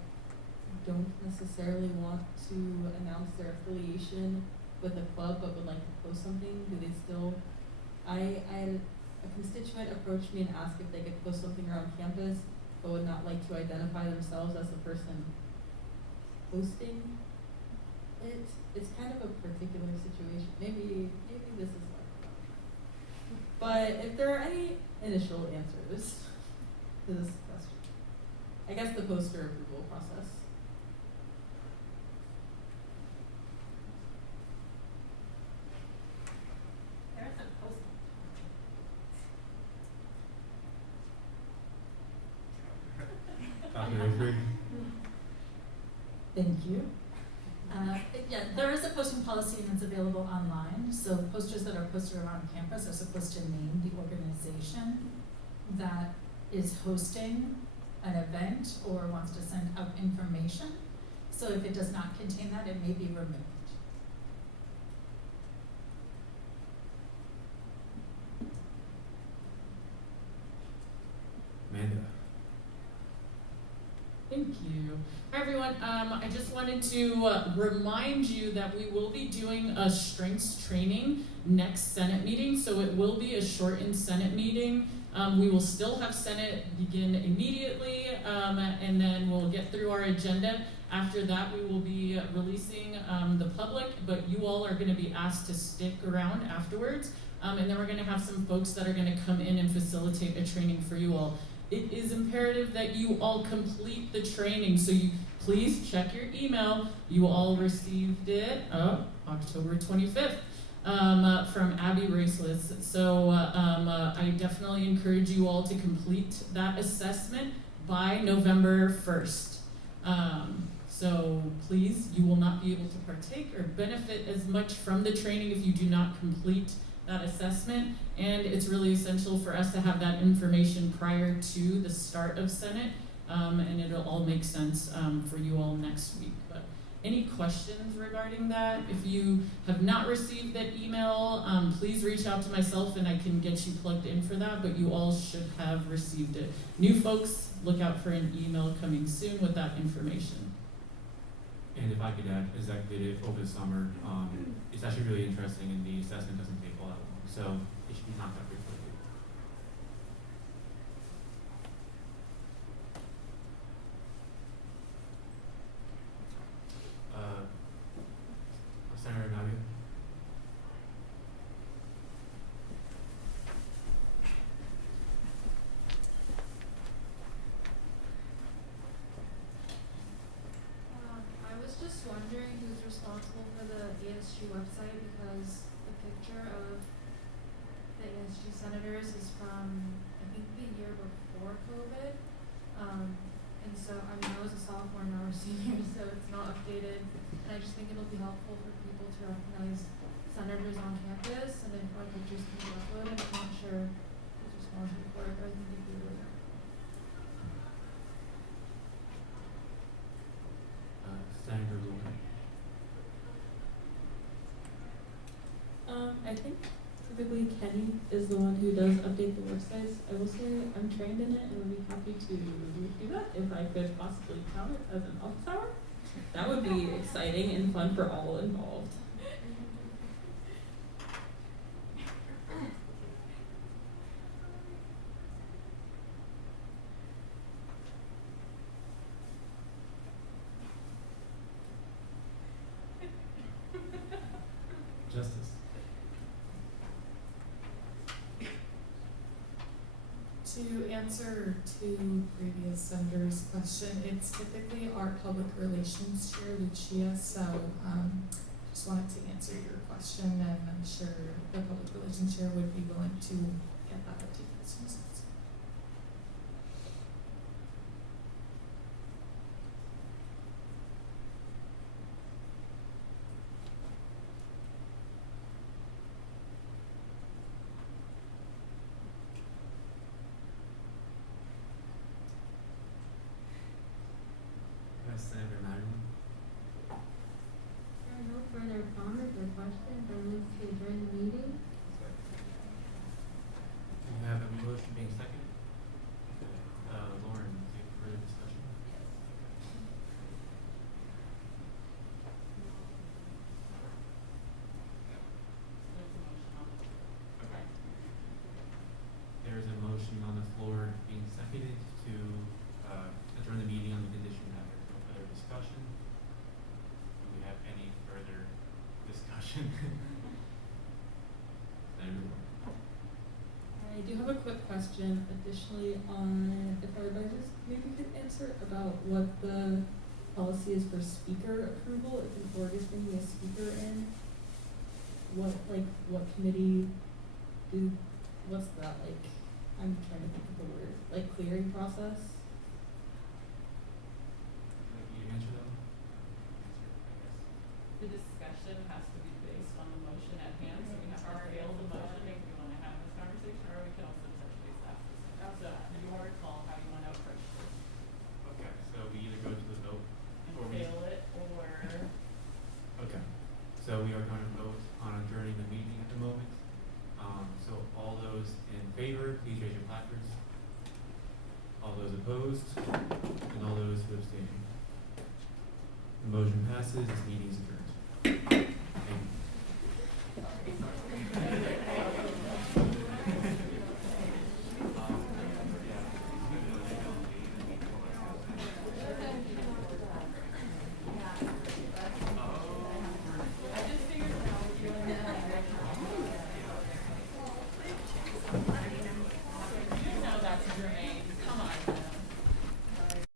don't necessarily want to announce their affiliation with the club but would like to post something. Do they still, I had a constituent approach me and ask if they could post something around campus but would not like to identify themselves as the person posting it. It's kind of a particular situation. Maybe this is like, but if there are any initial answers to this question, I guess the poster approval process. There isn't posting. Thank you. Yeah, there is a posting policy and it's available online. So posters that are posted around campus are supposed to name the organization that is hosting an event or wants to send out information. So if it does not contain that, it may be removed. Amanda? Thank you. Hi everyone. I just wanted to remind you that we will be doing a strengths training next Senate meeting. So it will be a shortened Senate meeting. We will still have Senate begin immediately, and then we'll get through our agenda. After that, we will be releasing the public, but you all are going to be asked to stick around afterwards. And then we're going to have some folks that are going to come in and facilitate a training for you all. It is imperative that you all complete the training, so you please check your email. You all received it October 25th from Abby Raceless. So I definitely encourage you all to complete that assessment by November 1st. So please, you will not be able to partake or benefit as much from the training if you do not complete that assessment, and it's really essential for us to have that information prior to the start of Senate, and it'll all make sense for you all next week. But any questions regarding that? If you have not received that email, please reach out to myself and I can get you plugged in for that, but you all should have received it. New folks, look out for an email coming soon with that information. And if I could add, Zach did it over the summer. It's actually really interesting, and the assessment doesn't take all that long, so it should be knocked out pretty quickly. Senator Navia? I was just wondering who's responsible for the ASG website, because the picture of the ASG senators is from, I think, the year before COVID. And so, I mean, I was a sophomore, now we're seniors, so it's not updated. And I just think it'll be helpful for people to recognize senators on campus, and if our pictures can be uploaded, I'm not sure who's responsible for it, but I think it'd be really helpful. Senator Lewin? Kenny is the one who does update the websites. I will say I'm trained in it and would be happy to do that if I could possibly count it as an office hour. That would be exciting and fun for all involved. Justice. To answer two previous senators' question, it's typically our public relations chair, Lucia, so just wanted to answer your question, and I'm sure the public relations chair would be willing to get that update as soon as possible. Senator Madden. There are no further comments or questions. I move to adjourn the meeting. We have a motion being seconded. Lauren, take further discussion. Okay. There is a motion on the floor being seconded to adjourn the meeting on the condition that there's no further discussion. Do we have any further discussion? Senator Moore. I do have a quick question additionally on if our advisors maybe could answer about what the policy is for speaker approval. If an board is bringing a speaker in, what committee what's that like? I'm trying to think of the word. Like clearing process? You answer them? The discussion has to be based on the motion at hand, so we have to fail the motion if we want to have this conversation, or we can also touch base after. So your call how you want to approach this. Okay, so we either go to the vote And or fail it, or okay, so we are going to vote on adjourning the meeting at the moment. So all those in favor, please raise your placards. All those opposed, and all those who abstain. The motion passes, this meeting is adjourned.